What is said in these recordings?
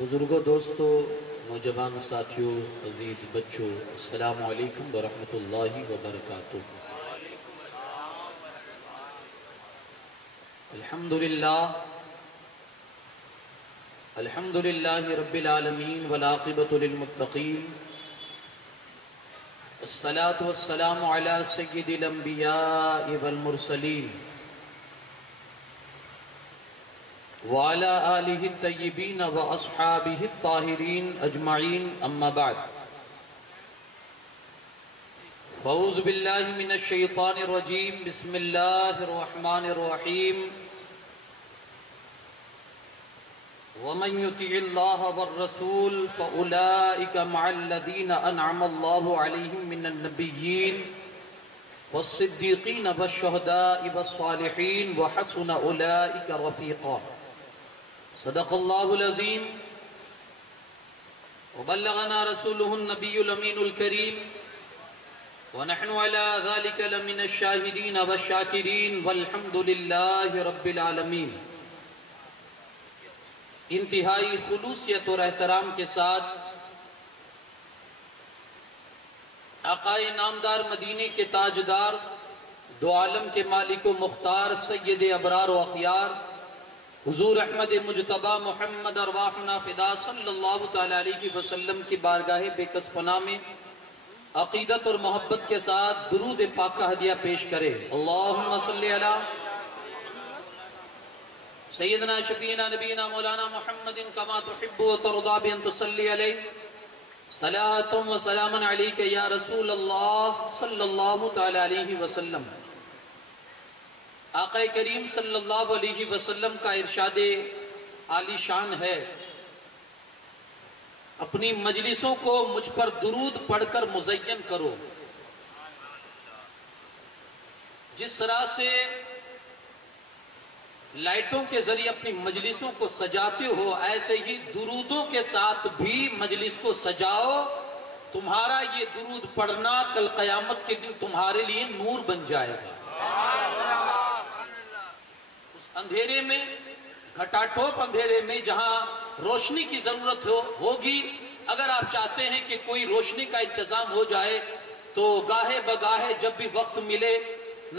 بزرگوں، دوستوں، نوجوان ساتھیوں، عزیز بچوں، السلام علیکم ورحمۃ اللہ وبرکاتہ۔ الحمدللہ رب العالمین والعاقبۃ للمتقین، الصلاۃ والسلام علی سید الانبیاء والمرسلین وعلى آلہ الطیبین واصحابہ الطاہرین اجمعین، اما بعد فاعوذ باللہ من الشیطان الرجیم، بسم اللہ الرحمن الرحیم۔ ومن يطع الله والرسول فأولئك مع الذين أنعم الله عليهم من النبيين والصديقين والشهداء والصالحين وحسن أولئك رفيقا۔ صدق الله العظيم وبلغنا رسوله النبي الأمين الكريم ونحن على ذلك لمن الشاهدين والشاكرين والحمد لله رب العالمين۔ انتہائی خلوصیت اور احترام کے ساتھ آقائے نامدار مدینے کے تاجدار، دو عالم کے مالک و مختار، سید ابرار و اخیار، حضور احمد مجتبی محمد ارواحنا فدا صلی اللہ تعالی علیہ وسلم کی بارگاہ بے کس پناہ میں عقیدت اور محبت کے ساتھ درود پاک کا ہدیہ پیش کرے۔ اللہم صلی علی سیدنا شفیعنا نبینا مولانا محمد کما تحب و ترضا بان تصلی علیہ، صلاۃ و سلام علیک یا رسول اللہ صلی اللہ تعالی علیہ وسلم۔ آقا کریم صلی اللہ علیہ وسلم کا ارشاد عالی شان ہے، اپنی مجلسوں کو مجھ پر درود پڑھ کر مزین کرو۔ جس طرح سے لائٹوں کے ذریعے اپنی مجلسوں کو سجاتے ہو، ایسے ہی درودوں کے ساتھ بھی مجلس کو سجاؤ۔ تمہارا یہ درود پڑھنا کل قیامت کے دن تمہارے لیے نور بن جائے گا۔ اس اندھیرے میں، گھٹا ٹوپ اندھیرے میں جہاں روشنی کی ضرورت ہوگی، اگر آپ چاہتے ہیں کہ کوئی روشنی کا انتظام ہو جائے تو گاہے بگاہے جب بھی وقت ملے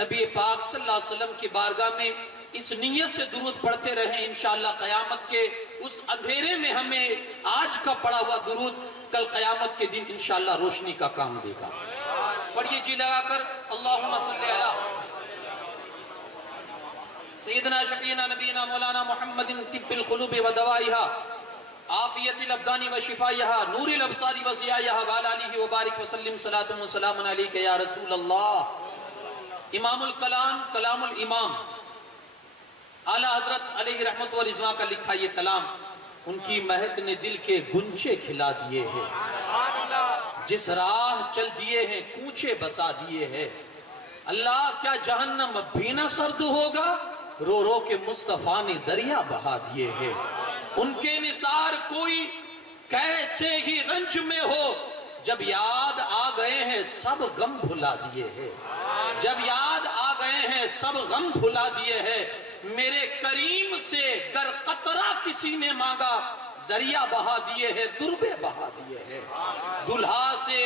نبی پاک صلی اللہ علیہ وسلم کی بارگاہ میں اس نیت سے درود پڑھتے رہیں، انشاءاللہ قیامت کے اس اندھیرے میں ہمیں آج کا پڑھا ہوا درود کل قیامت کے دن انشاءاللہ روشنی کا کام دے گا۔ پڑھیے جی لگا کر، اللہم صلی علی سیدنا شفیعنا نبینا مولانا محمد طب القلوب و دوائیہا، عافیت الابدان و شفائیہا، نور الابصار و ضیائیہا، وعلی آلہ وبارک وسلم، صلاۃ و سلام علیک یا رسول اللہ۔ امام الکلام، کلام الامام اعلیٰ حضرت علیہ رحمت و رضوان کا لکھا یہ کلام، ان کی مہک نے دل کے گنچے کھلا دیے ہیں، جس راہ چل دیے ہیں کوچے بسا دیے ہیں۔ اللہ کیا جہنم بھی نہ سرد ہوگا، رو رو کے مصطفیٰ نے دریا بہا دیے ہیں۔ ان کے نثار کوئی کیسے ہی رنج میں ہو، جب یاد آ گئے ہیں سب غم بھلا دیے ہیں، جب یاد آ گئے ہیں سب غم بھلا دیے ہیں۔ میرے کریم سے گر قطرہ کسی نے مانگا، دریا بہا دیے ہیں، دربے بہا دیے ہیں۔ دلہا سے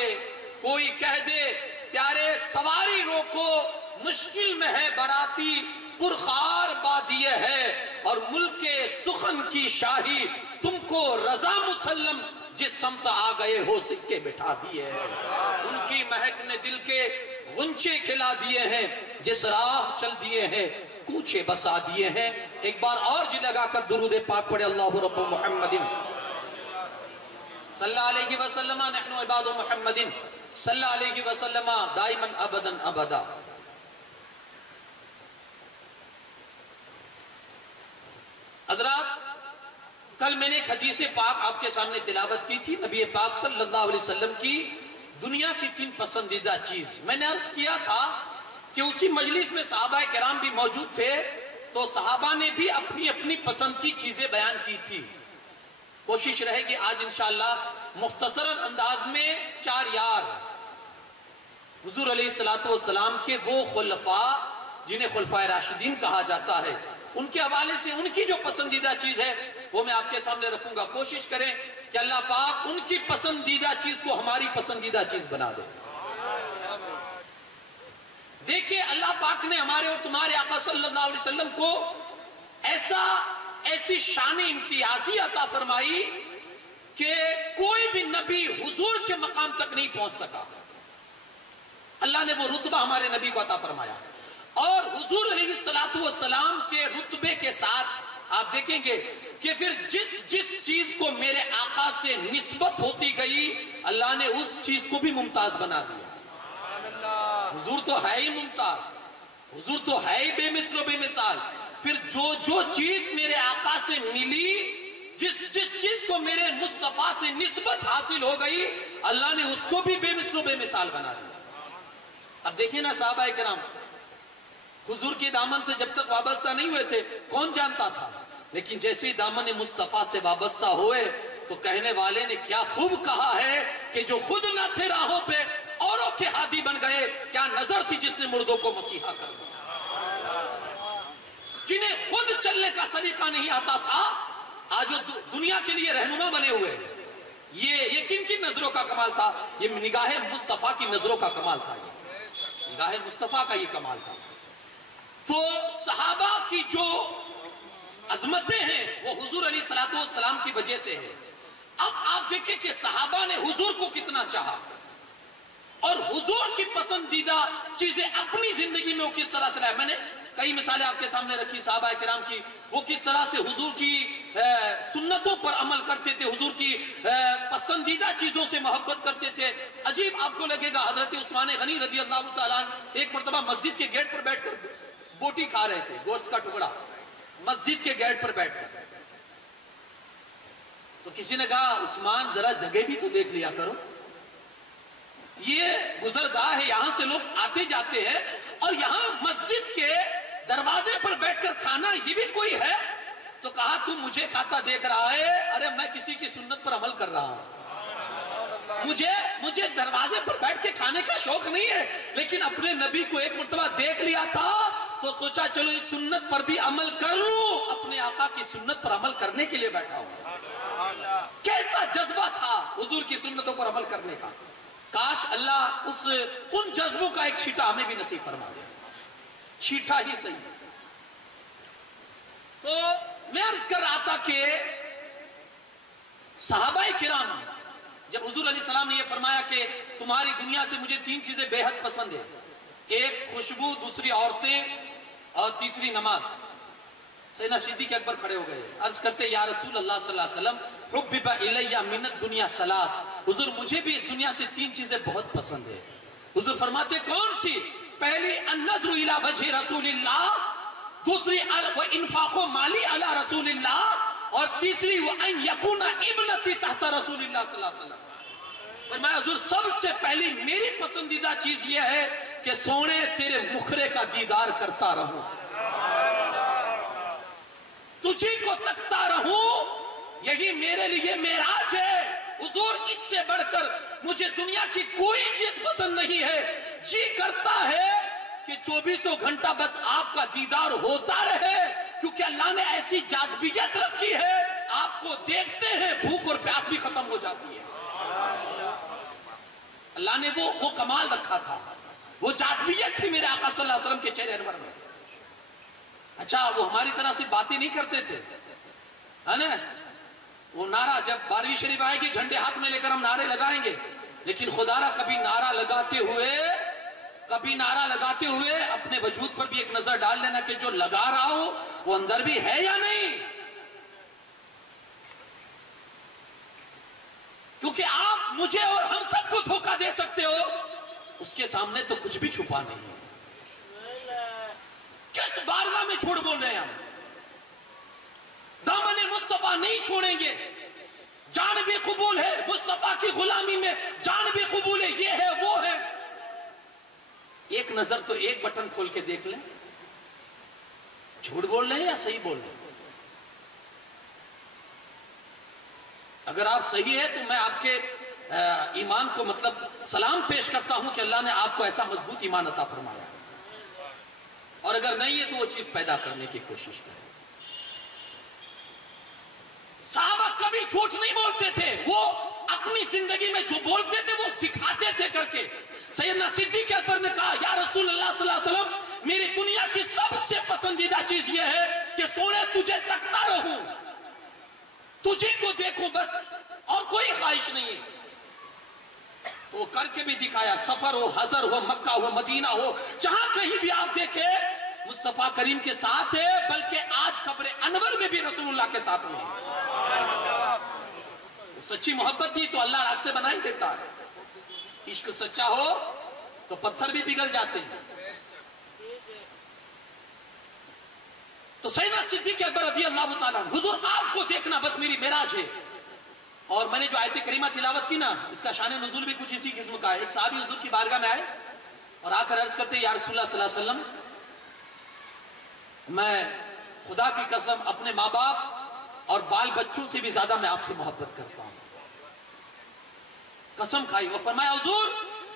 کوئی کہہ دے پیارے سواری روکو، مشکل میں ہے براتی پرخار بادیے ہے، اور ملک سخن کی شاہی تم کو رضا مسلم، جس سمت آ گئے ہو سکے بٹھا دیے ہیں۔ ان کی مہک نے دل کے غنچے کھلا دیے ہیں، جس راہ چل دیے ہیں کوچے بسا دیے ہیں۔ ایک بار اور جی لگا کر درود پاک پڑھے، اللہ رب محمد صلی اللہ علیہ وسلم، نحن عباد محمد صلی اللہ علیہ وسلم دائما ابدا ابدا۔ حضرات، کل میں نے ایک حدیث پاک آپ کے سامنے تلاوت کی تھی، نبی پاک صلی اللہ علیہ وسلم کی دنیا کی 3 پسندیدہ چیز۔ میں نے عرض کیا تھا کہ اسی مجلس میں صحابہ کرام بھی موجود تھے، تو صحابہ نے بھی اپنی اپنی پسند کی چیزیں بیان کی تھی۔ کوشش رہے گی آج انشاءاللہ مختصر انداز میں 4 یار حضور علیہ السلام کے وہ خلفاء جنہیں خلفائے راشدین کہا جاتا ہے، ان کے حوالے سے ان کی جو پسندیدہ چیز ہے وہ میں آپ کے سامنے رکھوں گا. کوشش کریں کہ اللہ پاک ان کی پسندیدہ چیز کو ہماری پسندیدہ چیز بنا دے. دیکھیں اللہ پاک نے ہمارے اور تمہارے آقا صلی اللہ علیہ وسلم کو ایسی شان امتیازی عطا فرمائی کہ کوئی بھی نبی حضور کے مقام تک نہیں پہنچ سکا. اللہ نے وہ رتبہ ہمارے نبی کو عطا فرمایا. اور حضور علیہ السلام کے رتبے کے ساتھ آپ دیکھیں گے کہ پھر جس چیز کو میرے آقا سے نسبت ہوتی گئی اللہ نے اس چیز کو بھی ممتاز بنا دیا. حضور تو ہے ہی ممتاز, حضور تو ہے ہی بے مثل و بے مثال. پھر جو چیز میرے آقا سے ملی, جس چیز کو میرے مصطفیٰ سے نسبت حاصل ہو گئی اللہ نے اس کو بھی بے مثل و بے مثال بنا دیا. اب دیکھیں نا صحابہ کرام حضور کے دامن سے جب تک وابستہ نہیں ہوئے تھے کون جانتا تھا, لیکن جیسے ہی دامن مصطفیٰ سے وابستہ ہوئے تو کہنے والے نے کیا خوب کہا ہے کہ جو خود نہ تھے راہوں پہ اوروں کے ہادی بن گئے, کیا نظر تھی جس نے مردوں کو مسیحا کر دیا. جنہیں خود چلنے کا سلیقہ نہیں آتا تھا آج وہ دنیا کے لیے رہنما بنے ہوئے. یہ کن کن نظروں کا کمال تھا؟ یہ نگاہ مصطفیٰ کی نظروں کا کمال تھا, نگاہ مصطفیٰ کا یہ کمال تھا. تو صحابہ کی جو عظمتیں ہیں وہ حضور علیہ السلام کی وجہ سے ہے. اب آپ دیکھیں کہ صحابہ نے حضور کو کتنا چاہا اور حضور کی پسندیدہ چیزیں اپنی زندگی میں وہ کس طرح سے لائے. میں نے کئی مثالیں آپ کے سامنے رکھی صحابہ کرام کی, وہ کس طرح سے حضور کی سنتوں پر عمل کرتے تھے, حضور کی پسندیدہ چیزوں سے محبت کرتے تھے. عجیب آپ کو لگے گا, حضرت عثمان غنی رضی اللہ تعالیٰ عنہ ایک مرتبہ مسجد کے گیٹ پر بیٹھ کر بوٹی کھا رہے تھے, گوشت کا ٹکڑا, مسجد کے گیٹ پر بیٹھ کر. تو کسی نے کہا عثمان ذرا جگہ بھی تو دیکھ لیا کرو, یہ گزرگاہ ہے, یہاں سے لوگ آتے جاتے ہیں اور یہاں مسجد کے دروازے پر بیٹھ کر کھانا یہ بھی کوئی ہے. تو کہا تو مجھے کھاتا دیکھ رہا ہے, ارے میں کسی کی سنت پر عمل کر رہا ہوں, مجھے دروازے پر بیٹھ کے کھانے کا شوق نہیں ہے, لیکن اپنے نبی کو ایک مرتبہ دیکھ لیا تھا تو سوچا چلو اس سنت پر بھی عمل کر لوں, اپنے آقا کی سنت پر عمل کرنے کے لیے بیٹھا ہوں. کیسا جذبہ تھا حضور کی سنتوں پر عمل کرنے کا. کاش اللہ ان جذبوں کا ایک چھیٹا ہمیں بھی نصیب فرما دے, چھیٹا ہی صحیح. تو میں عرض کر رہا تھا کہ صحابہ کرام جب حضور علیہ السلام نے یہ فرمایا کہ تمہاری دنیا سے مجھے 3 چیزیں بے حد پسند ہیں, ایک خوشبو, دوسری عورتیں اور تیسری نماز. سیدنا صدیق اکبر کھڑے ہو گئے, عرض کرتے یا رسول اللہ صلی اللہ علیہ وسلم حبب الیہ من الدنیا ثلاث, حضور مجھے بھی اس دنیا سے 3 چیزیں بہت پسند ہیں. حضور فرماتے کون سی؟ پہلی النظر الی وجہ رسول اللہ, دوسری انفاق مالی علی رسول اللہ, اور تیسری وان یکون ابنتی تحت رسول اللہ صلی اللہ علیہ وسلم. فرمایا حضور سب سے پہلی میری پسندیدہ چیز یہ ہے کہ سونے تیرے مخرے کا دیدار کرتا رہوں, تجھی کو تکتا رہوں, یہی میرے لیے معراج ہے. حضور اس سے بڑھ کر مجھے دنیا کی کوئی چیز پسند نہیں ہے. جی کرتا ہے کہ 24 گھنٹہ بس آپ کا دیدار ہوتا رہے, کیونکہ اللہ نے ایسی جاذبیت رکھی ہے, آپ کو دیکھتے ہیں بھوک اور پیاس بھی ختم ہو جاتی ہے. اللہ نے وہ کمال رکھا تھا, وہ جاذبیت تھی میرے آقا صلی اللہ علیہ وسلم کے چہرے انور میں. اچھا وہ ہماری طرح سے باتیں نہیں کرتے تھے, ہے نا, وہ نعرہ جب 12ویں شریف آئے گی جھنڈے ہاتھ میں لے کر ہم نعرے لگائیں گے, لیکن خدا را کبھی نعرہ لگاتے ہوئے اپنے وجود پر بھی ایک نظر ڈال لینا کہ جو لگا رہا ہو وہ اندر بھی ہے یا نہیں. کیونکہ آپ مجھے اور ہم سب کو دھوکہ دے سکتے ہو, اس کے سامنے تو کچھ بھی چھپا نہیں. کس بارگاہ میں جھوٹ بول رہے ہیں ہم؟ دامن مصطفیٰ نہیں چھوڑیں گے, جان بھی قبول ہے مصطفیٰ کی غلامی میں, جان بھی قبول ہے, یہ ہے وہ ہے. ایک نظر تو ایک بٹن کھول کے دیکھ لیں, جھوٹ بول رہے ہیں یا صحیح بول رہے ہیں. اگر آپ صحیح ہے تو میں آپ کے ایمان کو مطلب سلام پیش کرتا ہوں کہ اللہ نے آپ کو ایسا مضبوط ایمان عطا فرمایا, اور اگر نہیں ہے تو وہ چیز پیدا کرنے کی کوشش کریں. صحابہ کبھی جھوٹ نہیں بولتے تھے، وہ اپنی زندگی میں جو بولتے تھے وہ دکھاتے تھے کر کے۔ سیدنا صدیق اکبر نے کہا یا رسول اللہ صلی اللہ علیہ وسلم، میری دنیا کی سب سے پسندیدہ چیز یہ ہے کہ سونے تجھے تکتا رہوں، تجھے کو دیکھوں بس، اور کوئی خواہش نہیں ہے۔ تو وہ کر کے بھی دکھایا، سفر ہو، حضر ہو، مکہ ہو، مدینہ ہو، جہاں کہیں بھی آپ دیکھیں مصطفیٰ کریم کے ساتھ ہے، بلکہ آج قبر انور میں بھی رسول اللہ کے ساتھ میں ہے۔ سچی محبت تھی تو اللہ راستے بنا ہی دیتا ہے۔ عشق سچا ہو تو پتھر بھی پگھل جاتے ہیں۔ تو سیدنا صدیق اکبر رضی اللہ تعالیٰ عنہ، حضور آپ کو دیکھنا بس میری معراج ہے۔ اور میں نے جو آیت کریمہ تلاوت کی نا، اس کا شان نزول بھی کچھ اسی قسم کا ہے۔ ایک صحابی حضور کی بارگاہ میں آئے اور آ کر عرض کرتے یا رسول اللہ صلی اللہ علیہ وسلم، میں خدا کی قسم اپنے ماں باپ اور بال بچوں سے بھی زیادہ میں آپ سے محبت کرتا ہوں۔ قسم کھائی، وہ فرمایا حضور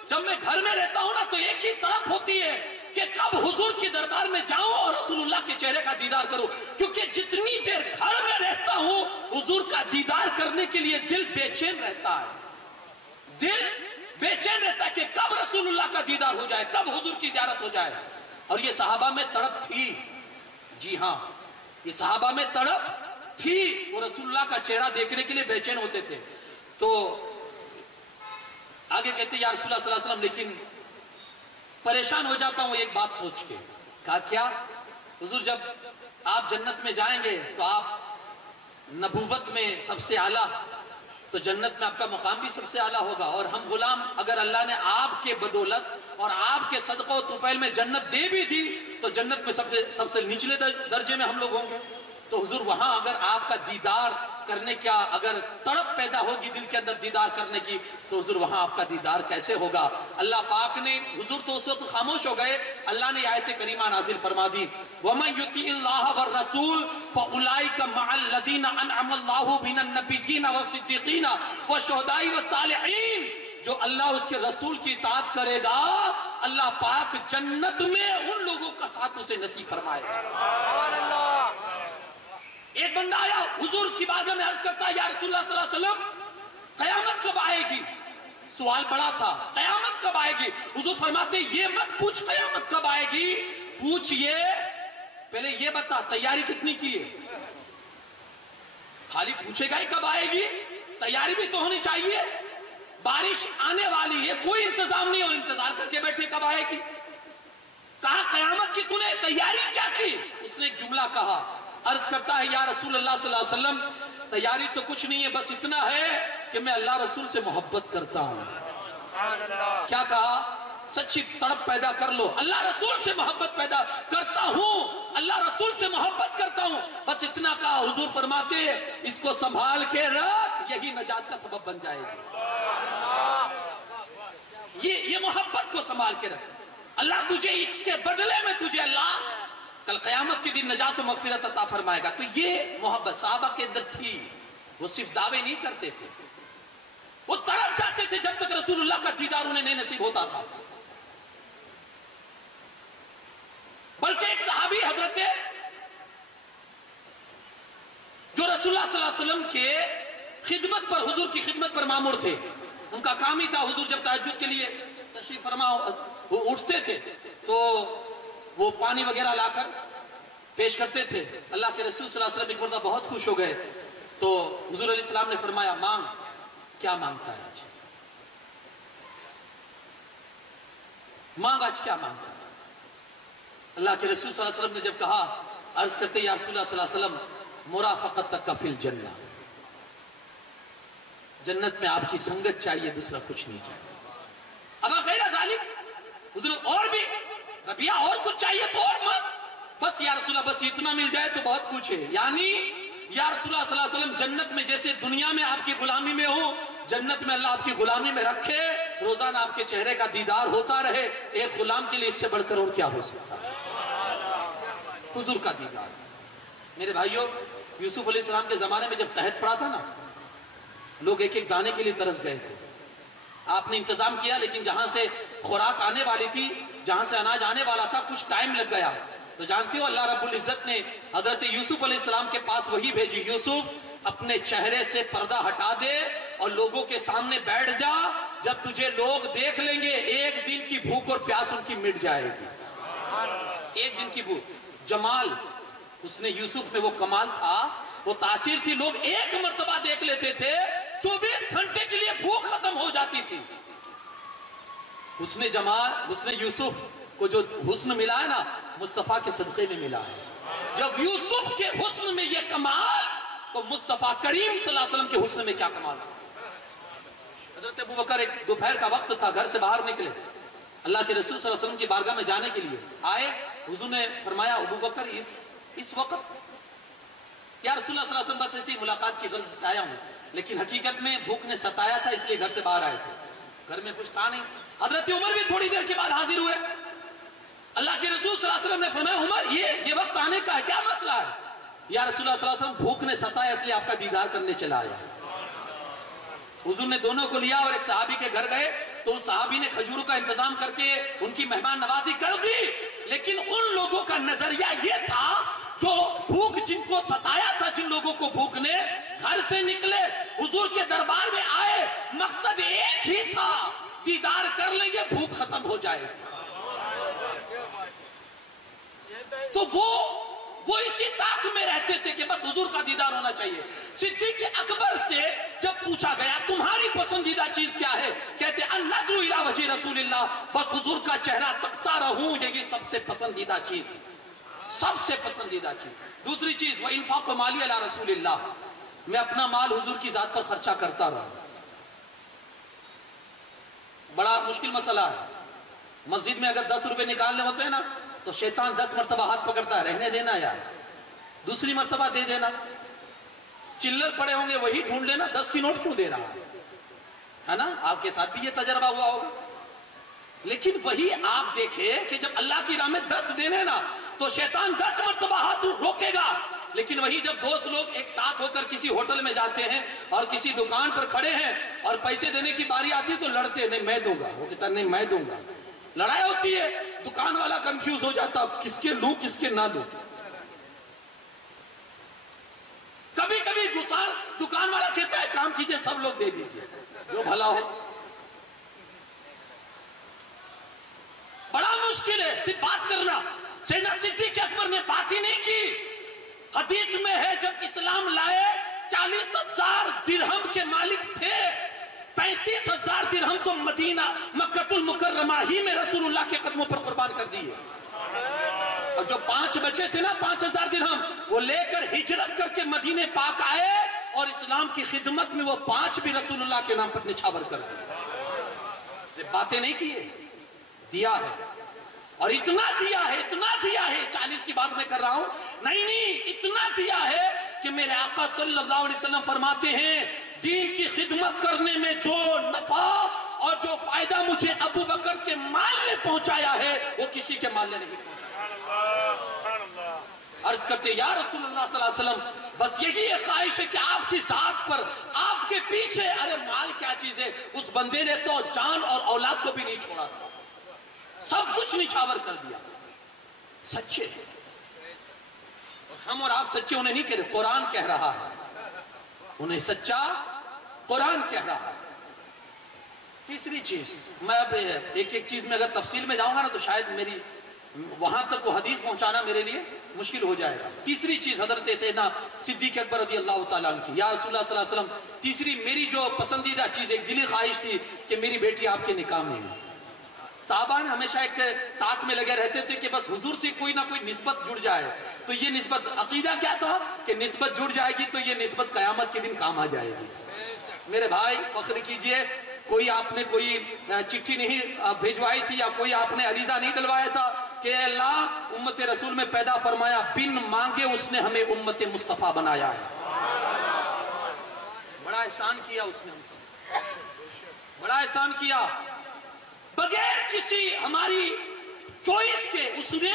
جب میں گھر میں رہتا ہوں نا تو ایک ہی طلب ہوتی ہے کہ کب حضور کی دربار میں جاؤں اور رسول اللہ کے چہرے کا دیدار کروں، کیونکہ جتنی دیر گھر میں رہتا ہوں حضور کا دیدار کرنے کے لیے دل بے چین رہتا ہے، دل بے چین رہتا ہے کہ کب رسول اللہ کا دیدار ہو جائے، کب حضور کی زیارت ہو جائے۔ اور یہ صحابہ میں تڑپ تھی، جی ہاں یہ صحابہ میں تڑپ تھی، وہ رسول اللہ کا چہرہ دیکھنے کے لیے بے چین ہوتے تھے۔ تو آگے کہتے یا رسول اللہ صلی اللہ علیہ وسلم لیکن پریشان ہو جاتا ہوں ایک بات سوچ کے۔ کہا کیا؟ حضور جب آپ جنت میں جائیں گے تو آپ نبوت میں سب سے اعلیٰ، تو جنت میں آپ کا مقام بھی سب سے اعلیٰ ہوگا، اور ہم غلام اگر اللہ نے آپ کے بدولت اور آپ کے صدقہ و طفیل میں جنت دے بھی دی تو جنت میں سب سے نچلے درجے میں ہم لوگ ہوں گے۔ تو حضور وہاں اگر آپ کا دیدار کرنے کا اگر تڑپ پیدا ہوگی دل کے اندر دیدار کرنے کی تو حضور وہاں آپ کا دیدار کیسے ہوگا؟ اللہ پاک نے، حضور تو اس وقت خاموش ہو گئے، اللہ نے آیت کریمہ نازل فرما دی وَمَن يُطِعِ اللَّهَ وَالرَّسُولَ فَأُولَئِكَ مَعَ الَّذِينَ أَنْعَمَ اللَّهُ مِنَ النَّبِيِّينَ وَالصِّدِّيقِينَ وَالشُّهَدَاءِ وَالصَّالِحِينَ۔ جو اللہ اس کے رسول کی اطاعت کرے گا اللہ پاک جنت میں ان لوگوں کا ساتھ اسے نصیب فرمائے گا۔ ایک بندہ آیا حضور کی بارگاہ میں عرض کرتا ہے یا رسول اللہ صلی اللہ علیہ وسلم قیامت کب آئے گی؟ سوال بڑا تھا، قیامت کب آئے گی؟ حضور فرماتے یہ مت پوچھ قیامت کب آئے گی، پوچھ یہ پہلے یہ بتا تیاری کتنی کی ہے۔ خالی پوچھے گا ہی کب آئے گی، تیاری بھی تو ہونی چاہیے۔ بارش آنے والی ہے، کوئی انتظام نہیں اور انتظار کر کے بیٹھے کب آئے گی۔ کہا قیامت کی تو نے تیاری کیا کی؟ اس نے ایک جملہ کہا، عرض کرتا ہے یا رسول اللہ صلی اللہ علیہ وسلم تیاری تو کچھ نہیں ہے، بس اتنا ہے کہ میں اللہ رسول سے محبت کرتا ہوں۔ کیا کہا؟ سچی تڑپ پیدا کر لو، اللہ رسول سے محبت پیدا کرتا ہوں، اللہ رسول سے محبت کرتا ہوں، بس اتنا کہا۔ حضور فرماتے اس کو سنبھال کے رکھ، یہی نجات کا سبب بن جائے گی۔ یہ محبت کو سنبھال کے رکھ، اللہ تجھے اس کے بدلے میں تجھے اللہ کل قیامت کے دن نجات و مغفرت عطا فرمائے گا۔ تو یہ محبت صحابہ کے اندر تھی، وہ صرف دعوے نہیں کرتے تھے، وہ تڑپ جاتے تھے جب تک رسول اللہ کا دیدار انہیں نہیں نصیب ہوتا تھا۔ بلکہ ایک صحابی حضرت جو رسول اللہ صلی اللہ علیہ وسلم کے خدمت پر، حضور کی خدمت پر مامور تھے، ان کا کام ہی تھا حضور جب تہجد کے لیے تشریف فرما وہ اٹھتے تھے تو وہ پانی وغیرہ لا کر پیش کرتے تھے۔ اللہ کے رسول صلی اللہ علیہ وسلم ایک مرتبہ بہت خوش ہو گئے تو حضور علیہ السلام نے فرمایا مانگ، کیا مانگتا ہے آج؟ مانگ آج کیا مانگتا ہے؟ اللہ کے رسول صلی اللہ علیہ وسلم نے جب کہا، عرض کرتے یا رسول اللہ صلی اللہ علیہ وسلم مرافقتک فی الجنہ، جنت میں آپ کی سنگت چاہیے، دوسرا کچھ نہیں چاہیے۔ اب غیر ذالک حضور اور بھی ربیہ اور کچھ چاہیے تو اور مانگ، بس یا رسول اللہ بس اتنا مل جائے تو بہت کچھ ہے۔ یعنی یا رسول اللہ صلی اللہ علیہ وسلم جنت میں جیسے دنیا میں آپ کی غلامی میں ہو، جنت میں اللہ آپ کی غلامی میں رکھے، روزانہ آپ کے چہرے کا دیدار ہوتا رہے، ایک غلام کے لیے اس سے بڑھ کر اور کیا ہو سکتا ہے؟ حضور کا دیدار۔ میرے بھائیوں، یوسف علیہ السلام کے زمانے میں جب قحط پڑا تھا نا، لوگ ایک ایک دانے کے لیے ترس گئے تھے۔ آپ نے انتظام کیا لیکن جہاں سے خوراک آنے والی تھی، جہاں سے اناج آنے والا تھا، کچھ ٹائم لگ گیا۔ تو جانتے ہو اللہ رب العزت نے حضرت یوسف علیہ السلام کے پاس وحی بھیجی، یوسف اپنے چہرے سے پردہ ہٹا دے اور لوگوں کے سامنے بیٹھ جا. جب تجھے لوگ دیکھ لیں گے ایک دن کی بھوک اور پیاس ان کی مٹ جائے گی. ایک دن کی بھوک. جمال حسن یوسف میں وہ کمال تھا، وہ تاثیر تھی. لوگ ایک مرتبہ دیکھ لیتے تھے، 24 گھنٹے کے لیے بھوک ختم ہو جاتی تھی. حسن جمال حسن یوسف کو جو حسن ملا ہے نا، مصطفیٰ کے صدقے میں ملا ہے. جب یوسف کے حسن میں یہ کمال، تو مصطفیٰ کریم صلی اللہ علیہ وسلم کے حسن میں کیا کمال ہے. حضرت ابوبکر ایک دوپہر کا وقت تھا، گھر سے باہر نکلے اللہ کے رسول صلی اللہ علیہ وسلم کی بارگاہ میں جانے کے لیے آئے. حضور نے فرمایا ابوبکر اس وقت؟ یا رسول اللہ صلی اللہ علیہ وسلم بس ایسی ملاقات کی غرض سے آیا ہوں، لیکن حقیقت میں بھوک نے ستایا تھا، اس لیے گھر سے باہر آئے تھے. گھر میں کچھ تھا نہیں. حضرت عمر بھی تھوڑی دیر کے بعد حاضر ہوئے. اللہ کے رسول صلی اللہ علیہ وسلم نے فرمایا عمر یہ وقت آنے کا ہے، کیا مسئلہ ہے؟ یا رسول اللہ صلی اللہ علیہ وسلم بھوک نے ستایا اس لیے آپ کا دیدار کرنے چلا آیا. حضور نے دونوں کو لیا اور ایک صحابی کے گھر گئے تو اس صحابی نے کھجوروں کا انتظام کر کے ان کی مہمان نوازی کر دی. لیکن ان لوگوں کا نظریہ یہ تھا جو بھوک جن کو ستایا تھا، جن لوگوں کو بھوک نے، گھر سے نکلے حضور کے دربار میں آئے، مقصد ایک ہی تھا، دیدار کر لیں گے بھوک ختم ہو جائے. تو وہ اسی طاق میں رہتے تھے کہ بس حضور کا دیدار ہونا چاہیے. صدیق اکبر سے جب پوچھا گیا تمہاری پسندیدہ چیز کیا ہے، کہتے النظر الی وجہ رسول اللہ، بس حضور کا چہرہ تکتا رہوں، یہ سب سے پسندیدہ چیز، سب سے پسندیدہ چیز. دوسری چیز وَإِنْفَاقُ مَالِي عَلَى رسول اللہ، میں اپنا مال حضور کی ذات پر خرچہ کرتا رہا. بڑا مشکل مسئلہ ہے. مسجد میں اگر 10 روپے نکالنے ہوتے ہیں نا تو شیطان 10 مرتبہ ہاتھ پکڑتا ہے، رہنے دینا یار، دوسری مرتبہ دے دینا. چلر پڑے ہوں گے وہی ڈھونڈ لینا، 10 کی نوٹ کیوں دے رہا ہے نا. آپ کے ساتھ بھی یہ تجربہ ہوا ہوگا. لیکن وہی آپ دیکھیں کہ جب اللہ کی راہ میں 10 دینے نا تو شیطان 10 مرتبہ ہاتھ روکے گا. لیکن وہی جب دوست لوگ ایک ساتھ ہو کر کسی ہوٹل میں جاتے ہیں اور کسی دکان پر کھڑے ہیں اور پیسے دینے کی باری آتی ہے تو لڑتے ہیں، نہیں میں دوں گا، وہ کہتا نہیں میں دوں گا. لڑائی ہوتی ہے، دکان والا کنفیوز ہو جاتا کس کے لوں کس کے نہ لوں. کبھی کبھی دکان والا کہتا ہے کام کیجئے سب لوگ دے دیجئے جو بھلا ہو. بڑا مشکل ہے صرف بات کرنا. سیدنا صدیق اکبر نے بات ہی نہیں کی. حدیث میں ہے جب اسلام لائے 40,000 درہم کے مالک تھے، 35,000 درہم تو مدینہ مکہ المکرمہ ہی میں رسول اللہ کے قدموں پر قربان کر دیے. اور جو 5 بچے تھے نا 5,000 درہم وہ لے کر ہجرت کر کے مدینے پاک آئے اور اسلام کی خدمت میں وہ 5 بھی رسول اللہ کے نام پر نچھاور کر دیے. باتیں نہیں کیے، دیا ہے. اور اتنا دیا ہے 40 کی بات میں کر رہا ہوں، نہیں اتنا دیا ہے کہ میرے آقا صلی اللہ علیہ وسلم فرماتے ہیں دین کی خدمت کرنے میں جو نفع اور جو فائدہ مجھے ابو بکر کے مال نے پہنچایا ہے وہ کسی کے مال نے نہیں پہنچایا. عرض کرتے یا رسول اللہ صلی اللہ علیہ وسلم بس یہی ایک خواہش ہے کہ آپ کی ذات پر آپ کے پیچھے، ارے مال کیا چیز ہے، اس بندے نے تو جان اور اولاد کو بھی نہیں چھوڑا تھا، سب کچھ نچھاور کر دیا. سچے ہیں ہم اور آپ، سچے انہیں نہیں کہہ رہے، قرآن کہہ رہا ہے انہیں سچا، قرآن کہہ رہا ہے. تیسری چیز، میں اب ایک چیز میں اگر تفصیل میں جاؤں گا نا تو شاید میری وہاں تک وہ حدیث پہنچانا میرے لیے مشکل ہو جائے گا. تیسری چیز حضرت سیدنا صدیق اکبر رضی اللہ تعالیٰ عنہ کی، یا رسول اللہ صلی اللہ علیہ وسلم، تیسری میری جو پسندیدہ چیز ایک دلی خواہش تھی کہ میری بیٹی آپ کے نکاح میں ہو. صحابہ نے ہمیشہ ایک طاق میں لگے رہتے تھے کہ بس حضور سے کوئی نہ کوئی نسبت جڑ جائے. تو یہ نسبت عقیدہ کیا تھا کہ نسبت جڑ جائے گی تو یہ نسبت قیامت کے دن کام آ جائے گی. میرے بھائی فخر کیجئے، کوئی آپ نے کوئی چٹھی نہیں بھیجوائی تھی یا کوئی آپ نے عریضہ نہیں ڈلوایا تھا کہ اللہ امت رسول میں پیدا فرمایا، بن مانگے اس نے ہمیں امت مصطفیٰ بنایا ہے. بڑا احسان کیا اس نے، بڑا احسان کیا. بغیر کسی ہماری چوائس کے اس نے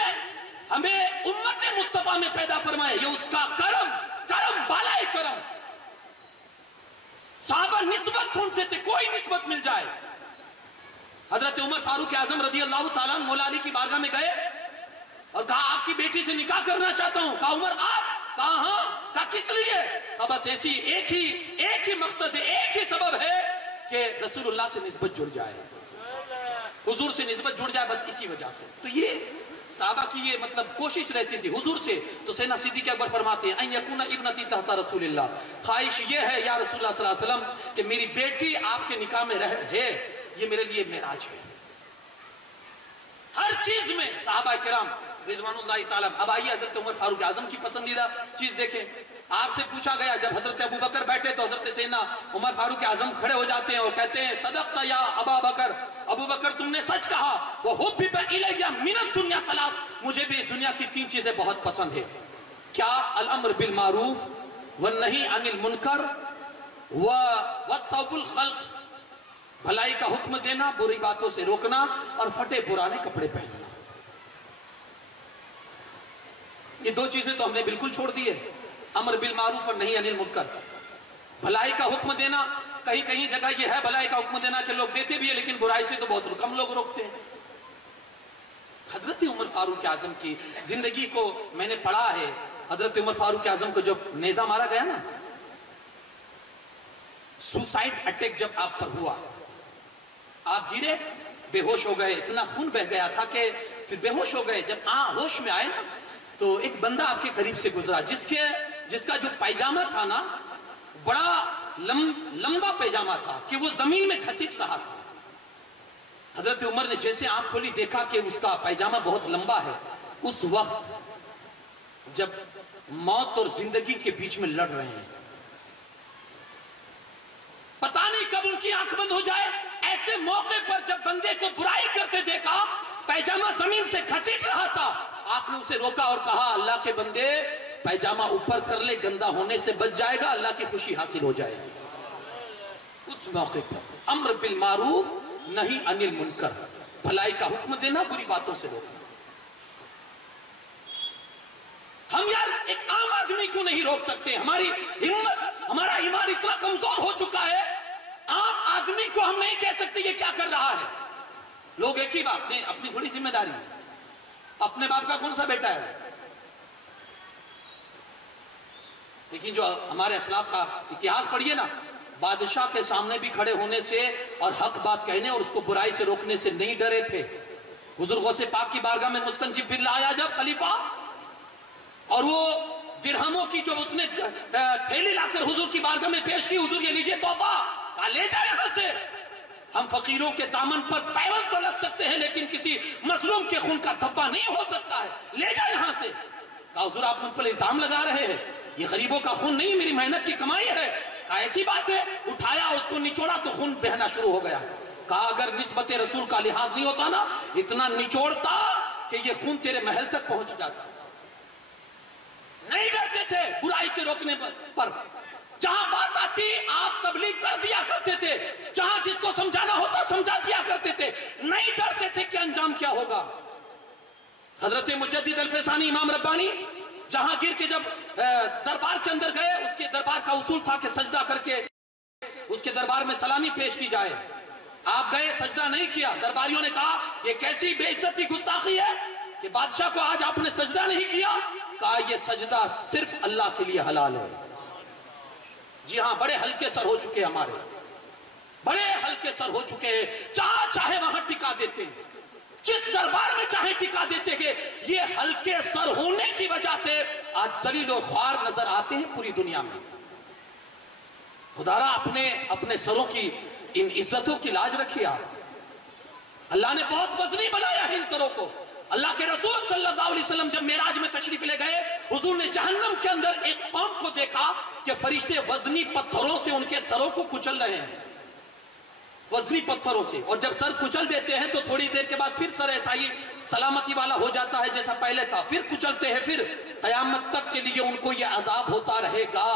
ہمیں امت مصطفیٰ میں پیدا فرمایا. یہ اس کا کرم بالائے کرم. صحابہ نسبت ڈھونڈتے تھے، کوئی نسبت مل جائے. حضرت عمر فاروق اعظم رضی اللہ تعالیٰ عنہ مولا علی کی بارگاہ میں گئے اور کہا آپ کی بیٹی سے نکاح کرنا چاہتا ہوں. کہا عمر آپ؟ کہا ہاں. کہا کس لیے؟ کہا بس ایک ہی مقصد ہے، ایک ہی سبب ہے کہ رسول اللہ سے نسبت جڑ جائے، حضور سے نسبت جڑ جائے، بس اسی وجہ سے۔ تو یہ صحابہ کی یہ مطلب کوشش رہتی تھی حضور سے۔ تو سیدنا صدیق اکبر فرماتے ہیں ان یکون ابنتی تحت رسول اللہ، خواہش یہ ہے یا رسول اللہ صلی اللہ علیہ وسلم کہ میری بیٹی آپ کے نکاح میں ہے، یہ میرے لیے معراج ہے۔ ہر چیز میں صحابہ کرام رضوان اللہ تعالیٰ۔ اب آئیے حضرت عمر فاروق اعظم کی پسندیدہ چیز دیکھیں۔ آپ سے پوچھا گیا، جب حضرت ابو بکر بیٹھے تو حضرت سیدنا عمر فاروق اعظم کھڑے ہو جاتے ہیں اور کہتے ہیں صدقت یا ابا بکر، ابو بکر تم نے سچ کہا، وَحُبِّبَ إِلَيَّ مِنَ الدُّنْيَا ثَلَاث، مجھے بھی اس دنیا کی 3 چیزیں بہت پسند ہیں۔ کیا؟ الامر بالمعروف والنہی عن المنکر وَثَوْبُ الْخَلْقِ، بھلائی کا حکم دینا، بری باتوں سے روکنا، اور پھٹے پرانے کپڑے پہننا۔ یہ 2 چیزیں تو ہم نے بالکل چھوڑ دی ہے، امر بالمعروف اور نہی عن المنکر۔ بھلائی کا حکم دینا، کہیں کہیں جگہ یہ ہے بھلائی کا حکم دینا کہ لوگ دیتے بھی ہیں لیکن برائی سے تو بہت کم لوگ روکتے ہیں۔ حضرت عمر فاروق اعظم کی زندگی کو میں نے پڑھا ہے۔ حضرت عمر فاروق اعظم کو جب نیزہ مارا گیا نا، سوسائڈ اٹیک جب آپ پر ہوا، آپ گرے، بے ہوش ہو گئے، اتنا خون بہ گیا تھا کہ پھر بے ہوش ہو گئے۔ جب ہوش میں آئے نا تو ایک بندہ آپ کے قریب سے گزرا جس کا جو پائجامہ تھا نا بڑا لمبا پیجامہ تھا کہ وہ زمین میں گھسیٹ رہا تھا۔ حضرت عمر نے جیسے آنکھ کھولی دیکھا کہ اس کا پائجامہ بہت لمبا ہے۔ اس وقت جب موت اور زندگی کے بیچ میں لڑ رہے ہیں، پتہ نہیں کب ان کی آنکھ بند ہو جائے، ایسے موقع پر جب بندے کو برائی کرتے دیکھا، پائجامہ زمین سے گھسیٹ رہا تھا، آپ نے اسے روکا اور کہا اللہ کے بندے پائجامہ اوپر کر لے، گندا ہونے سے بچ جائے گا، اللہ کی خوشی حاصل ہو جائے گی۔ اس موقع پر امر بالمعروف نہی عن المنکر، بھلائی کا حکم دینا، بری باتوں سے روکنا۔ ہم یار ایک عام آدمی کیوں نہیں روک سکتے؟ ہماری ہمت، ہمارا ایمان اتنا کمزور ہو چکا ہے، عام آدمی کو ہم نہیں کہہ سکتے یہ کیا کر رہا ہے۔ لوگ ایک ہی بات، اپنی تھوڑی ذمہ داری ہے، اپنے باپ کا کون سا بیٹا ہے؟ لیکن جو ہمارے اسلاف کا اتہاس پڑھیے نا، بادشاہ کے سامنے بھی کھڑے ہونے سے اور حق بات کہنے اور اس کو برائی سے روکنے سے نہیں ڈرے تھے۔ حضور غوث پاک کی بارگاہ میں مستنجب باللہ آیا جب خلیفہ، اور وہ درہموں کی جو اس نے تھیلی لا کر حضور کی بارگاہ میں پیش کی، حضور یہ لیجئے تحفہ، کہا لے جائے یہاں سے، ہم فقیروں کے دامن پر پیوند تو لگ سکتے ہیں لیکن کسی مظلوم کے خون کا دھبا نہیں ہو سکتا ہے، لے جائے یہاں سے۔ کہا حضور آپ مجھ پر الزام لگا رہے ہیں، یہ غریبوں کا خون نہیں، میری محنت کی کمائی ہے۔ کہا ایسی بات ہے، اٹھایا اس کو نچوڑا تو خون بہنا شروع ہو گیا۔ کہا اگر نسبت رسول کا لحاظ نہیں ہوتا نا، اتنا نچوڑتا کہ یہ خون تیرے محل تک پہنچ جاتا۔ نہیں ڈرتے تھے برائی سے روکنے پر، جہاں بات آتی آپ تبلیغ کر دیا کرتے تھے، جہاں جس کو سمجھانا ہوتا سمجھا دیا کرتے تھے، نہیں ڈرتے تھے کہ انجام کیا ہوگا۔ حضرت مجدد الفسانی امام ربانی جہانگیر کے جب دربار کے اندر گئے، اس کے دربار کا اصول تھا کہ سجدہ کر کے اس کے دربار میں سلامی پیش کی جائے۔ آپ گئے، سجدہ نہیں کیا، درباریوں نے کہا یہ کیسی بے عزتی گستاخی ہے کہ بادشاہ کو آج آپ نے سجدہ نہیں کیا؟ کہا یہ سجدہ صرف اللہ کے لیے حلال ہے۔ جی ہاں، بڑے ہلکے سر ہو چکے ہمارے، بڑے ہلکے سر ہو چکے ہیں، جہاں چاہے وہاں ٹکا دیتے ہیں، جس دربار میں چاہے ٹکا دیتے ہیں۔ یہ ہلکے سر ہونے کی وجہ سے آج ذلیل و خوار نظر آتے ہیں پوری دنیا میں۔ خدا را اپنے سروں کی ان عزتوں کی لاج رکھیے آپ۔ اللہ نے بہت وزنی بنایا ہے ان سروں کو۔ اللہ کے رسول صلی اللہ علیہ وسلم جب معراج میں تشریف لے گئے، حضور نے جہنم کے اندر ایک قوم کو دیکھا کہ فرشتے وزنی پتھروں سے ان کے سروں کو کچل رہے ہیں، وزنی پتھروں سے، اور جب سر کچل دیتے ہیں تو تھوڑی دیر کے بعد پھر سر ایسا ہی سلامتی والا ہو جاتا ہے جیسا پہلے تھا، پھر کچلتے ہیں، پھر قیامت تک کے لیے ان کو یہ عذاب ہوتا رہے گا۔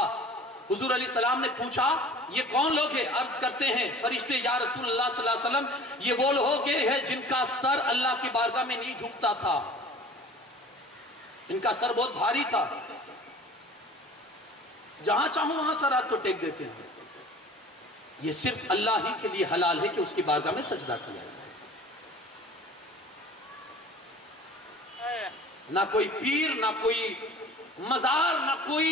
حضور علیہ السلام نے پوچھا یہ کون لوگ ہیں؟ عرض کرتے ہیں فرشتے یا رسول اللہ صلی اللہ علیہ وسلم یہ وہ لوگ ہیں جن کا سر اللہ کی بارگاہ میں نہیں جھکتا تھا، ان کا سر بہت بھاری تھا، جہاں چاہوں وہاں سر آپ تو ٹیک دیتے ہیں۔ یہ صرف اللہ ہی کے لیے حلال ہے کہ اس کی بارگاہ میں سجدہ کیا جائے۔ نہ کوئی پیر، نہ کوئی مزار، نہ کوئی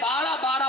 12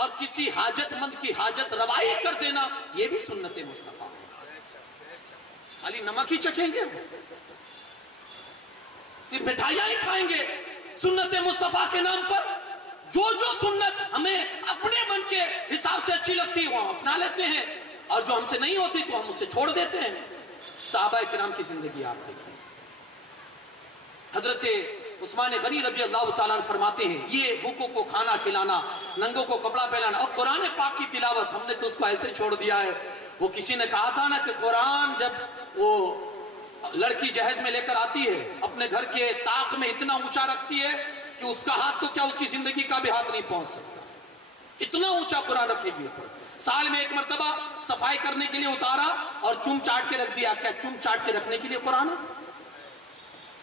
اور کسی حاجت مند کی حاجت روائی کر دینا، یہ بھی سنت مصطفیٰ ہے۔ خالی نمک ہی چکھیں گے، صرف مٹھائیاں ہی کھائیں گے سنت مصطفیٰ کے نام پر؟ جو سنت ہمیں اپنے من کے حساب سے اچھی لگتی ہے وہ ہم اپنا لیتے ہیں، اور جو ہم سے نہیں ہوتی تو ہم اسے چھوڑ دیتے ہیں۔ صحابہ کرام کی زندگی آپ دیکھیں۔ حضرت عثمان غنی رضی اللہ تعالیٰ عنہ فرماتے ہیں، یہ بھوکوں کو کھانا کھلانا، ننگوں کو کپڑا پہنانا اور قرآن پاک کی تلاوت ہم نے تو اس کو ایسے چھوڑ دیا ہے۔ وہ کسی نے کہا تھا نا کہ قرآن جب وہ لڑکی جہیز میں لے کر آتی ہے، اپنے گھر کے طاق میں اتنا اونچا رکھتی ہے کہ اس کا ہاتھ تو کیا اس کی زندگی کا بھی ہاتھ نہیں پہنچ سکتا، اتنا اونچا قرآن رکھے گی اوپر۔ سال میں ایک مرتبہ صفائی کرنے کے لیے اتارا اور چوم چاٹ کے رکھ دیا۔ کیا چوم چاٹ کے رکھنے کے لیے قرآن ہے؟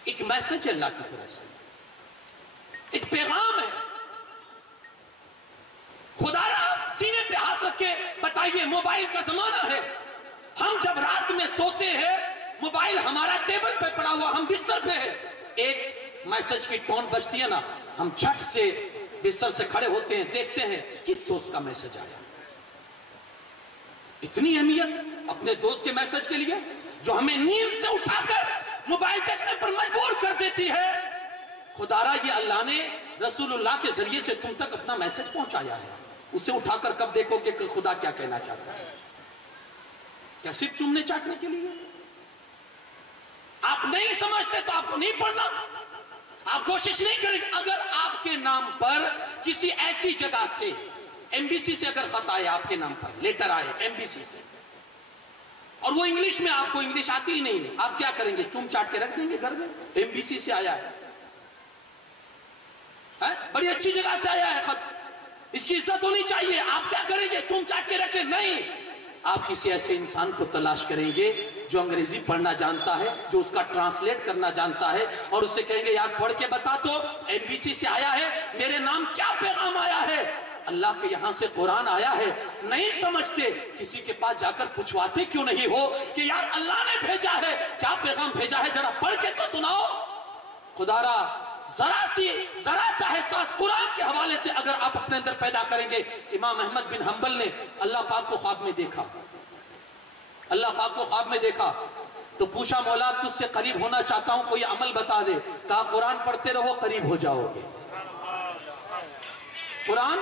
ایک میسج ہے اللہ کی طرف سے، ایک پیغام ہے۔ خدا آپ سینے پہ ہاتھ رکھ کے بتائیے، موبائل کا زمانہ ہے، ہم جب رات میں سوتے ہیں موبائل ہمارا ٹیبل پہ پڑا ہوا، ہم بستر پہ ہے، ایک میسج کی ٹون بجتی ہے نا، ہم جھٹ سے بستر سے کھڑے ہوتے ہیں، دیکھتے ہیں کس دوست کا میسج آیا۔ اتنی اہمیت اپنے دوست کے میسج کے لیے جو ہمیں نیند سے اٹھا کر موبائل دیکھنے پر مجبور کر دیتی ہے۔ خدا را یہ اللہ نے رسول اللہ کے ذریعے سے تم تک اپنا میسج پہنچایا ہے، اسے اٹھا کر کب دیکھو کہ خدا کیا کہنا چاہتا ہے؟ کیا صرف چومنے چاٹنے کے لیے؟ آپ نہیں سمجھتے تو آپ کو نہیں پڑھنا، آپ کوشش نہیں کریں۔ اگر آپ کے نام پر کسی ایسی جگہ سے، ایمبیسی سے اگر خط آئے آپ کے نام پر، لیٹر آئے ایمبیسی سے، اور وہ انگلش میں، آپ کو انگلش آتی ہی نہیں، آپ کیا کریں گے؟ چوم چاٹ کے رکھ دیں گے گھر میں؟ ایمبیسی سے آیا ہے، بڑی اچھی جگہ سے آیا ہے خط، اس کی عزت ہونی چاہیے، آپ کیا کریں گے؟ چوم چاٹ کے رکھیں؟ نہیں، آپ کسی ایسے انسان کو تلاش کریں گے جو انگریزی پڑھنا جانتا ہے، جو اس کا ٹرانسلیٹ کرنا جانتا ہے، اور اس سے کہیں گے یار پڑھ کے بتا تو ایمبیسی سے آیا ہے، میرے نام کیا پیغام آیا ہے؟ اللہ کے یہاں سے قرآن آیا ہے، نہیں سمجھتے، کسی کے پاس جا کر پوچھواتے کیوں نہیں ہو کہ یار اللہ نے بھیجا ہے، کیا پیغام بھیجا ہے، ذرا پڑھ کے تو سناؤ۔ خدا را ذرا سا احساس قرآن کے حوالے سے اگر آپ اپنے اندر پیدا کریں گے۔ امام احمد بن حنبل نے اللہ پاک کو خواب میں دیکھا، اللہ پاک کو خواب میں دیکھا تو پوچھا مولا تجھ سے قریب ہونا چاہتا ہوں، کوئی عمل بتا دے۔ کہا قرآن پڑھتے رہو قریب ہو جاؤ گے، قرآن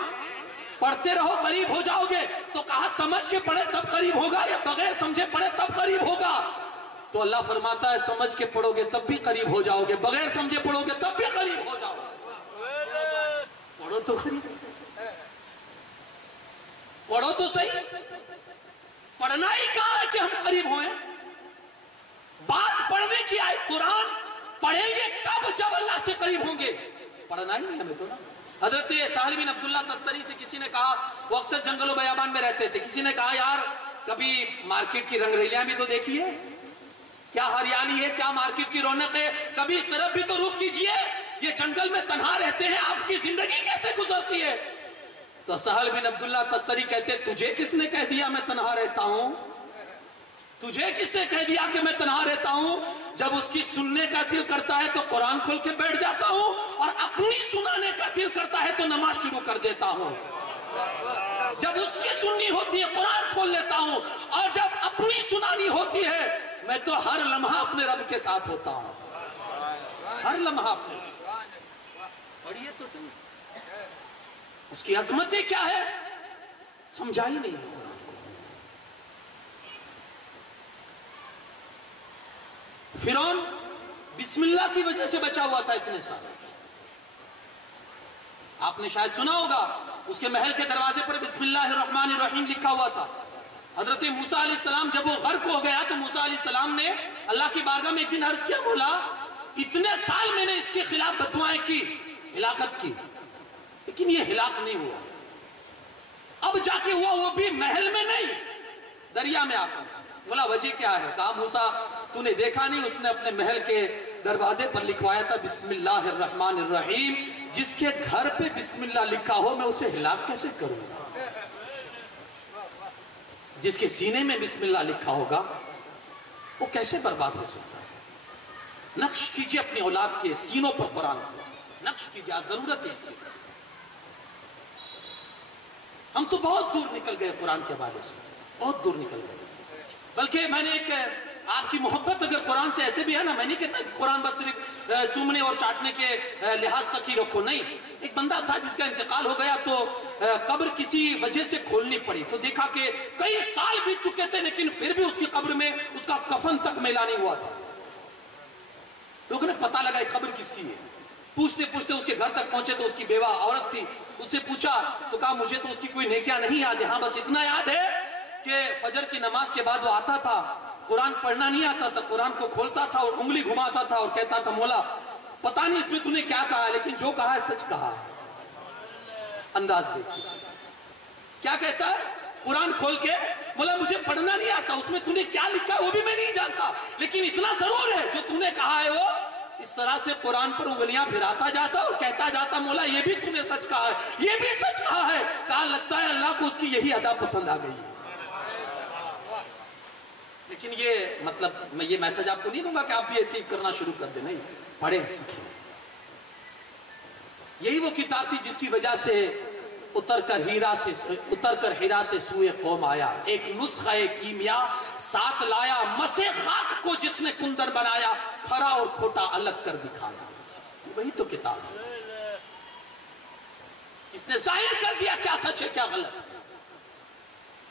پڑھتے رہو قریب ہو جاؤ گے۔ تو کہا سمجھ کے پڑھے تب قریب ہوگا یا بغیر سمجھے پڑھے تب قریب ہوگا؟ تو اللہ فرماتا ہے سمجھ کے پڑھو گے تب بھی قریب ہو جاؤ گے، بغیر سمجھے پڑھو گے تب بھی قریب ہو جاؤ گے۔ پڑھو تو قریب، پڑھو تو صحیح، پڑھنا ہی کہاں ہے کہ ہم قریب ہوئیں؟ بات پڑھنے کی آئے، قرآن پڑھیں گے کب؟ جب اللہ سے قریب ہوں گے، پڑھنا ہی نہیں ہمیں تو نا۔ حضرت سہل بن عبداللہ تستری سے کسی نے کہا، وہ اکثر جنگل و بیابان میں رہتے تھے، کسی نے کہا یار کبھی مارکیٹ کی رنگ ریلیاں بھی تو دیکھیے، کیا ہریالی ہے، کیا مارکیٹ کی رونق ہے، کبھی صرف بھی تو روک کیجئے، یہ جنگل میں تنہا رہتے ہیں، آپ کی زندگی کیسے گزرتی ہے؟ تو سہل بن عبداللہ تستری کہتے تجھے کس نے کہہ دیا میں تنہا رہتا ہوں؟ تجھے کس نے کہہ دیا کہ میں تنہا رہتا ہوں؟ جب اس کی سننے کا دل کرتا ہے تو قرآن کھول کے بیٹھ جاتا ہوں، اور اپنی سنانے کا دل کرتا ہے تو نماز شروع کر دیتا ہوں۔ جب اس کی سننی ہوتی ہے قرآن کھول لیتا ہوں، اور جب اپنی سنانی ہوتی ہے میں تو ہر لمحہ اپنے رب کے ساتھ ہوتا ہوں، ہر لمحہ اپنے۔ پڑھیے تو صحیح، اس کی عظمتیں کیا ہے سمجھا ہی نہیں ہے۔ فرعون بسم اللہ کی وجہ سے بچا ہوا تھا اتنے سال، آپ نے شاید سنا ہوگا اس کے محل کے دروازے پر بسم اللہ الرحمن الرحیم لکھا ہوا تھا۔ حضرت موسیٰ علیہ السلام جب وہ غرق ہو گیا تو موسیٰ علیہ السلام نے اللہ کی بارگاہ میں ایک دن عرض کیا، بولا اتنے سال میں نے اس کے خلاف بددعائیں کی، ہلاکت کی، لیکن یہ ہلاک نہیں ہوا۔ اب جا کے ہوا وہ بھی محل میں نہیں، دریا میں آ کر۔ بولا وجہ کیا ہے؟ کہا موسیٰ تو نے دیکھا نہیں اس نے اپنے محل کے دروازے پر لکھوایا تھا بسم اللہ الرحمن الرحیم، جس کے گھر پہ بسم اللہ لکھا ہو میں اسے ہلاک کیسے کروں گا؟ جس کے سینے میں بسم اللہ لکھا ہوگا وہ کیسے برباد ہو سکتا ہے؟ نقش کیجئے اپنی اولاد کے سینوں پر قرآن کو، نقش کیجئے، ضرورت ہے اس چیز۔ ہم تو بہت دور نکل گئے قرآن کے حوالے سے، بہت دور نکل گئے. بلکہ میں نے ایک آپ کی محبت اگر قرآن سے ایسے بھی ہے نا، میں نہیں کہتا کہ قرآن بس صرف چومنے اور چاٹنے کے لحاظ تک ہی رکھو، نہیں. ایک بندہ تھا جس کا انتقال ہو گیا تو قبر کسی وجہ سے کھولنی پڑی، تو دیکھا کہ کئی سال بیت چکے تھے لیکن پھر بھی اس کی قبر میں اس کا کفن تک میلا نہیں ہوا تھا. لوگوں نے پتہ لگا یہ قبر کس کی ہے. پوچھتے پوچھتے اس کے گھر تک پہنچے تو اس کی بیوہ عورت تھی. اس سے پوچھا تو کہا مجھے تو اس کی کوئی نیکیاں نہیں یاد ہے، ہاں بس اتنا یاد ہے کہ فجر کی نماز کے بعد وہ آتا تھا، قرآن پڑھنا نہیں آتا تھا، قرآن کو کھولتا تھا اور انگلی گھماتا تھا اور کہتا تھا مولا پتہ نہیں اس میں تو نے کیا کہا ہے لیکن جو کہا ہے سچ کہا ہے. انداز دیکھیے کیا کہتا ہے، قرآن کھول کے مولا مجھے پڑھنا نہیں آتا، اس میں تو نے کیا لکھا ہے وہ بھی میں نہیں جانتا، لیکن اتنا ضرور ہے جو تو نے کہا ہے وہ. اس طرح سے قرآن پر انگلیاں پھراتا جاتا اور کہتا جاتا مولا یہ بھی تو نے سچ کہا ہے، یہ بھی سچ کہا ہے. کہا لگتا ہے اللہ کو اس کی یہی ادا پسند آ گئی. لیکن یہ مطلب میں یہ میسج آپ کو نہیں دوں گا کہ آپ بھی ایسے ہی کرنا شروع کر دیں، نہیں، پڑھیں سیکھیں. یہی وہ کتاب تھی جس کی وجہ سے اتر کر ہیرا سے سوئے قوم آیا، ایک نسخہ کیمیا ساتھ لایا، مسے خاک کو جس نے کندر بنایا، کھرا اور کھوٹا الگ کر دکھایا. وہی تو کتاب ہے جس نے ظاہر کر دیا کیا سچ ہے کیا غلط ہے.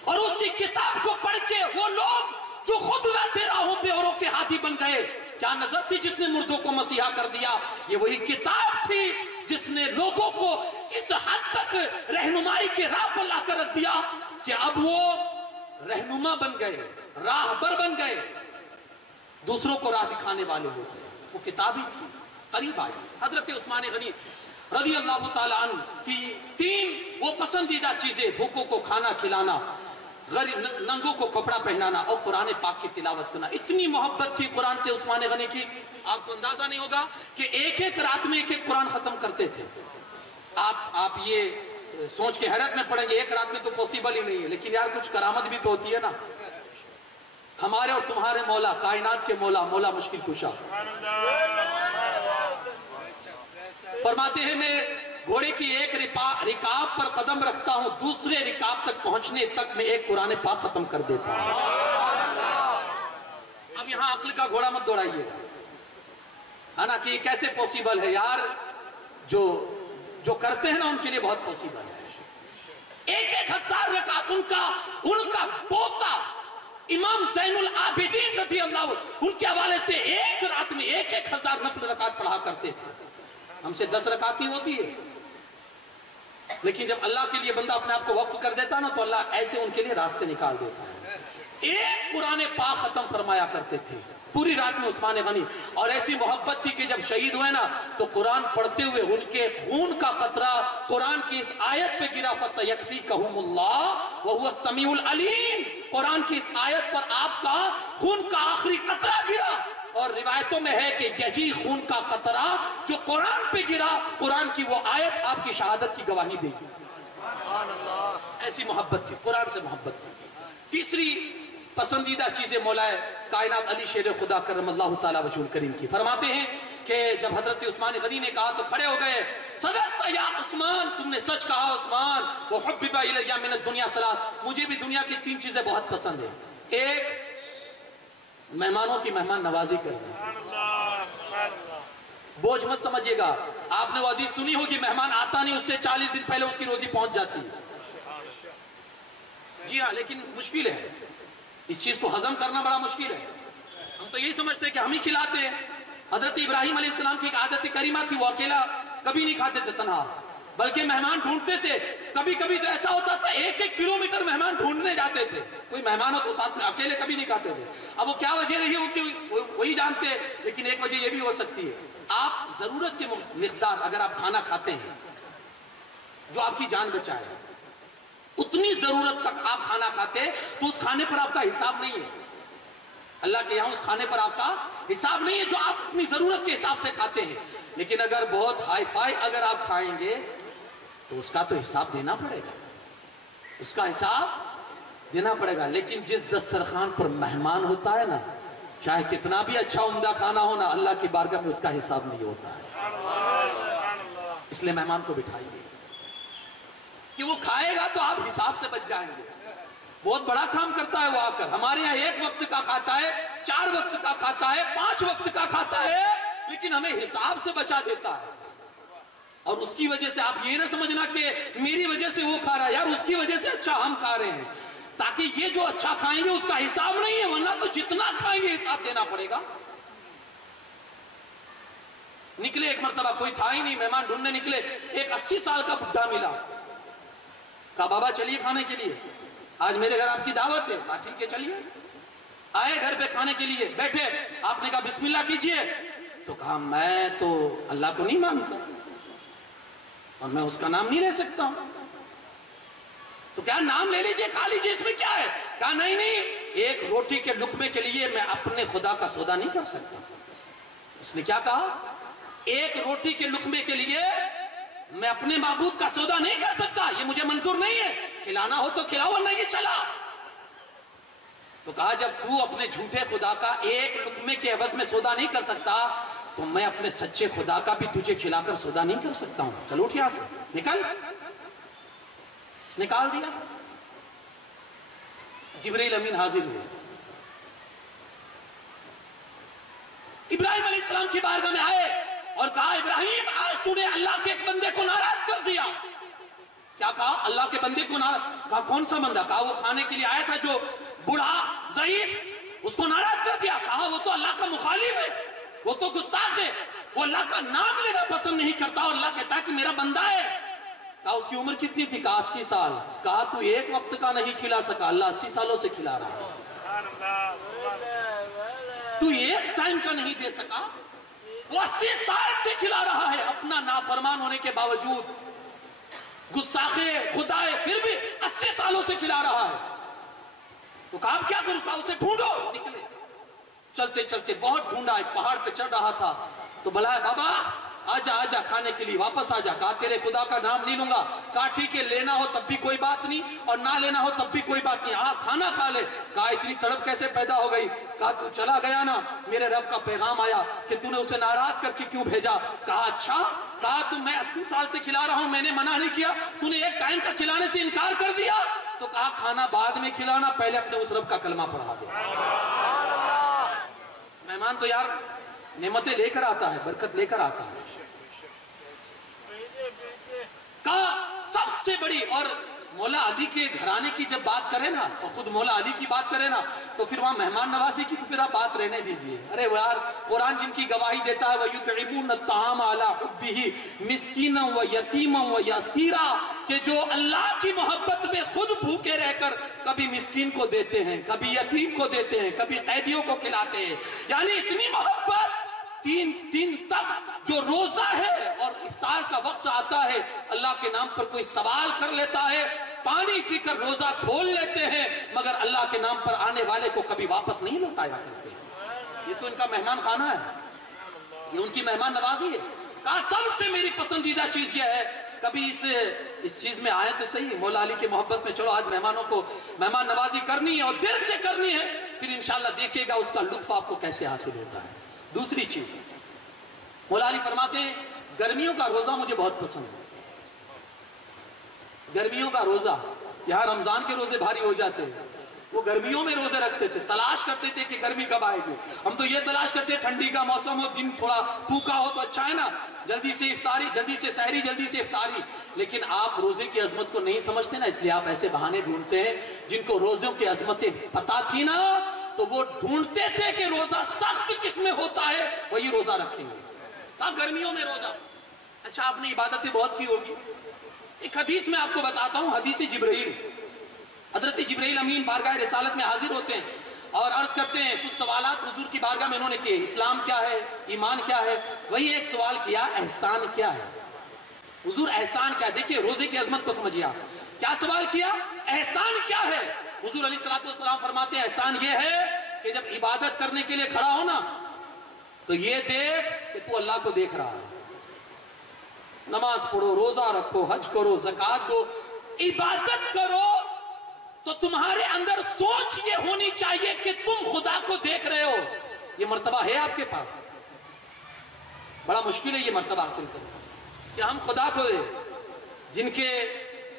اور اسی کتاب کو پڑھ کے وہ لوگ جو خود رہتے راہوں پہ اوروں کے ہاتھی بن گئے، کیا نظر تھی جس نے مردوں کو مسیحا کر دیا. یہ وہی کتاب تھی جس نے لوگوں کو اس حد تک رہنمائی کے راہ پر لا کر رکھ دیا کہ اب وہ رہنما بن گئے، راہبر بن گئے، دوسروں کو راہ دکھانے والے ہو گئے. وہ کتاب ہی تھی. قریب آئی حضرت عثمان غنی رضی اللہ تعالیٰ عنہ کی 3 وہ پسندیدہ چیزیں، بھوکوں کو کھانا کھلانا، ننگوں کو کپڑا پہنانا اور قرآن پاک کی تلاوت کرنا. اتنی محبت تھی قرآن سے عثمان غنی کی، آپ کو اندازہ نہیں ہوگا کہ ایک رات میں ایک قرآن ختم کرتے تھے. آپ یہ سوچ کے حیرت میں پڑیں گے ایک رات میں تو پوسیبل ہی نہیں ہے، لیکن یار کچھ کرامت بھی تو ہوتی ہے نا. ہمارے اور تمہارے مولا، کائنات کے مولا، مولا مشکل کشا فرماتے ہیں میں گھوڑے کی ایک رکاب پر قدم رکھتا ہوں، دوسرے رکاب تک پہنچنے تک میں ایک قرآن پاک ختم کر دیتا ہوں. اب یہاں عقل کا گھوڑا مت دوڑائیے ہے نا کہ یہ کیسے پوسیبل ہے. یار جو کرتے ہیں نا ان کے لیے بہت پوسیبل ہے. 1000 رکعت ان کا پوتا امام زین العابدین رضی اللہ عنہ ان کے حوالے سے ایک رات میں 1000 نفل رکعت پڑھا کرتے تھے. ہم سے 10 رکعت نہیں ہوتی ہے، لیکن جب اللہ کے لیے بندہ اپنے آپ کو وقف کر دیتا نا تو اللہ ایسے ان کے لیے راستے نکال دیتا ہے. ایک قرآن پاک ختم فرمایا کرتے تھے پوری رات میں عثمان غنی. اور ایسی محبت تھی کہ جب شہید ہوئے نا تو قرآن پڑھتے ہوئے ان کے خون کا قطرہ قرآن کی اس آیت پہ گرا، فَسَيَكْفِيكَهُمُ اللَّهُ وَهُوَ السَّمِيعُ الْعَلِيمُ. قرآن کی اس آیت پر آپ کا خون کا آخری قطرہ گرا. اور روایتوں میں ہے کہ یہی خون کا قطرہ جو قرآن پہ گرا، قرآن کی وہ آیت آپ کی شہادت کی گواہی دے گی. ایسی محبت تھی، قرآن سے محبت تھی. تیسری پسندیدہ چیزیں مولا کائنات علی شیر خدا کرم اللہ تعالیٰ وجہ الکریم کی. فرماتے ہیں کہ جب حضرت عثمان غنی نے کہا تو کھڑے ہو گئے. صدقت یا عثمان، تم نے سچ کہا عثمان. وحبب الی من الدنیا ثلاث، مجھے بھی دنیا کی 3 چیزیں بہت پسند ہیں. ایک، مہمانوں کی مہمان نوازی کرنا. بوجھ مت سمجھیے گا. آپ نے وہ حدیث سنی ہوگی مہمان آتا نہیں اس سے 40 دن پہلے اس کی روزی پہنچ جاتی ہے. جی ہاں، لیکن مشکل ہے اس چیز کو ہضم کرنا، بڑا مشکل ہے. ہم تو یہی سمجھتے ہیں کہ ہم ہی کھلاتے ہیں. حضرت ابراہیم علیہ السلام کی ایک عادت کریمہ تھی، وہ اکیلا کبھی نہیں کھاتے تھے تنہا، بلکہ مہمان ڈھونڈتے تھے. کبھی کبھی تو ایسا ہوتا تھا 1 کلومیٹر مہمان ڈھونڈنے جاتے تھے. کوئی مہمان ہو تو ساتھ میں، اکیلے کبھی نہیں کھاتے تھے. اب وہ کیا وجہ رہی ہوگی وہی جانتے ہیں، لیکن ایک وجہ یہ بھی ہو سکتی ہے آپ ضرورت کے مقدار اگر آپ کھانا کھاتے ہیں جو آپ کی جان بچائے، اتنی ضرورت تک آپ کھانا کھاتے تو اس کھانے پر آپ کا حساب نہیں ہے. اللہ کے یہاں اس کھانے پر آپ کا حساب نہیں ہے جو آپ اپنی ضرورت کے حساب سے کھاتے ہیں. لیکن اگر بہت ہائی فائی اگر آپ کھائیں گے تو اس کا تو حساب دینا پڑے گا، اس کا حساب دینا پڑے گا. لیکن جس دسترخوان پر مہمان ہوتا ہے نا، چاہے کتنا بھی اچھا عمدہ کھانا ہو نا، اللہ کی بارگاہ میں اس کا حساب نہیں ہوتا ہے. اس لیے مہمان کو بٹھائیے. کہ وہ کھائے گا تو آپ حساب سے بچ جائیں گے. بہت بڑا کام کرتا ہے وہ آ کر. ہمارے یہاں 1 وقت کا کھاتا ہے, 4 وقت کا کھاتا ہے, 5 وقت کا کھاتا ہے, لیکن ہمیں حساب سے بچا دیتا ہے. اور اس کی وجہ سے آپ یہ نہ سمجھنا کہ میری وجہ سے وہ کھا رہا ہے, یار اس کی وجہ سے اچھا ہم کھا رہے ہیں, تاکہ یہ جو اچھا کھائیں گے اس کا حساب نہیں ہے, ورنہ تو جتنا کھائیں گے حساب دینا پڑے گا. نکلے ایک مرتبہ, کوئی تھا ہی نہیں, مہمان ڈھونڈنے نکلے, ایک 80 سال کا بڈھا ملا. کہا بابا چلیے کھانے کے لیے, آج میرے گھر آپ کی دعوت ہے. کہا ٹھیک ہے چلیے. آئے گھر پہ کھانے کے لیے, بیٹھے, آپ نے کہا بسم اللہ کیجئے. تو کہا میں تو اللہ کو نہیں مانتا اور میں اس کا نام نہیں لے سکتا ہوں. تو کیا نام لے لیجئے, کھا لیجئے, اس میں کیا ہے؟ کہا نہیں, ایک روٹی کے لقمے کے لیے میں اپنے خدا کا سودا نہیں کر سکتا. اس نے کیا کہا؟ ایک روٹی کے لقمے کے لیے میں اپنے معبود کا سودا نہیں کر سکتا, یہ مجھے منظور نہیں ہے. کھلانا ہو تو کھلاؤ, ورنہ یہ چلا. تو کہا جب تو اپنے جھوٹے خدا کا ایک لقمے کے عوض میں سودا نہیں کر سکتا, تو میں اپنے سچے خدا کا بھی تجھے کھلا کر سودا نہیں کر سکتا ہوں. چلو اٹھ یہاں سے, نکال دیا. جبرائیل امین حاضر ہوئے, ابراہیم علیہ السلام کی بارگاہ میں آئے اور کہا ابراہیم آج تو نے اللہ کے ایک بندے کو ناراض کر دیا. کیا کہا؟ اللہ کے بندے کو ناراض. کہا کون سا بندہ؟ کہا وہ کھانے کے لیے آیا تھا جو بوڑھا ضعیف, اس کو ناراض کر دیا. کہا وہ تو اللہ کا مخالف ہے, وہ تو گستاخ ہے, وہ اللہ کا نام لینا پسند نہیں کرتا اور اللہ کہتا ہے کہ میرا بندہ ہے. کہا اس کی عمر کتنی تھی؟ کہا 80 سال. کہا تو ایک وقت کا نہیں کھلا سکا, اللہ 80 سالوں سے کھلا رہا ہے. تو ایک ٹائم کا نہیں دے سکا, وہ 80 سال سے کھلا رہا ہے, اپنا نافرمان ہونے کے باوجود, گستاخ خدا ہے, پھر بھی 80 سالوں سے کھلا رہا ہے. تو کہا کیا کروں؟ کہا اسے ڈھونڈو. نکلے, چلتے چلتے بہت ڈھونڈا, ایک پہاڑ پہ چڑھ رہا تھا تو بلایا, بابا آجا آجا کھانے کے لیے واپس آجا. کہا تیرے خدا کا نام نہیں لوں گا. کہا ٹھیک ہے, لینا ہو تب بھی کوئی بات نہیں اور نہ لینا ہو تب بھی کوئی بات نہیں, کھانا کھا لے. کہا اتنی تڑپ کیسے پیدا ہو گئی؟ کہا تو چلا گیا نا, میرے رب کا پیغام آیا کہ تو نے اسے ناراض کر کے کیوں بھیجا. کہا اچھا. کہا تو میں 80 سال سے کھلا رہا ہوں, میں نے منع نہیں کیا, تو نے ایک ٹائم کا کھلانے سے انکار کر دیا. تو کہا کھانا بعد میں کھلانا, پہلے اپنے اس رب کا کلمہ پڑھا دے. مہمان تو یار نعمتیں لے کر آتا ہے, برکت لے کر آتا ہے. کہا سب سے بڑی, اور مولا علی کے گھرانے کی جب بات کرے نا, اور خود مولا علی کی بات کرے نا, تو پھر وہاں مہمان نوازی کی تو پھر آپ بات رہنے دیجئے. ارے یار قرآن جن کی گواہی دیتا ہے وَيُطْعِمُونَ الطَّعَامَ عَلَىٰ حُبِّهِ مِسْكِينًا وَيَتِيمًا وَيَسِيرًا, کہ جو اللہ کی محبت میں خود بھوکے رہ کر کبھی مسکین کو دیتے ہیں, کبھی یتیم کو دیتے ہیں, کبھی قیدیوں کو کھلاتے ہیں. یعنی اتنی محبت, 3 دن تک جو روزہ ہے اور افطار کا وقت آتا ہے, اللہ کے نام پر کوئی سوال کر لیتا ہے, پانی پی کر روزہ کھول لیتے ہیں, مگر اللہ کے نام پر آنے والے کو کبھی واپس نہیں لوٹایا کرتے. یہ تو ان کا مہمان خانہ ہے, یہ ان کی مہمان نوازی ہے. کہا سب سے میری پسندیدہ چیز یہ ہے, کبھی اس چیز میں آئے تو صحیح, مولا علی کی محبت میں چلو آج مہمانوں کو مہمان نوازی کرنی ہے اور دل سے کرنی ہے, پھر انشاءاللہ دیکھیے گا اس کا لطف آپ کو کیسے حاصل ہوتا ہے. دوسری چیز, مولا علی فرماتے ہیں گرمیوں کا روزہ مجھے بہت پسند ہے. گرمیوں کا روزہ, یہاں رمضان کے روزے بھاری ہو جاتے ہیں, وہ گرمیوں میں روزے رکھتے تھے, تلاش کرتے تھے کہ گرمی کب آئے گی. ہم تو یہ تلاش کرتے ہیں ٹھنڈی کا موسم ہو, دن تھوڑا پھوکا ہو تو اچھا ہے نا, جلدی سے افطاری, جلدی سے سحری, جلدی سے افطاری. لیکن آپ روزے کی عظمت کو نہیں سمجھتے نا, اس لیے آپ ایسے بہانے ڈھونڈتے ہیں. جن کو روزوں کی عظمتیں پتہ تھی نا, تو وہ ڈھونڈتے تھے کہ روزہ سخت کس میں ہوتا ہے, وہی روزہ رکھیں گے. گرمیوں میں روزہ, اچھا آپ نے عبادتیں بہت کی ہوگی. ایک حدیث میں آپ کو بتاتا ہوں, حدیث جبرائیل. حضرت جبرائیل امین بارگاہ رسالت میں حاضر ہوتے ہیں اور عرض کرتے ہیں, کچھ سوالات حضور کی بارگاہ میں انہوں نے کیے, اسلام کیا ہے, ایمان کیا ہے. وہی ایک سوال کیا, احسان کیا ہے. حضور احسان کیا ہے؟ دیکھیے روزے کی عظمت کو سمجھیے آپ. کیا سوال کیا؟ احسان کیا ہے. حضور علیہ السلام فرماتے ہیں احسان یہ ہے کہ جب عبادت کرنے کے لیے کھڑا ہو نا, تو یہ دیکھ کہ تو اللہ کو دیکھ رہا ہے. نماز پڑھو, روزہ رکھو, حج کرو, زکات دو, عبادت کرو, تو تمہارے اندر سوچ یہ ہونی چاہیے کہ تم خدا کو دیکھ رہے ہو. یہ مرتبہ ہے آپ کے پاس. بڑا مشکل ہے یہ مرتبہ حاصل کرنا کہ ہم خدا کو جن کے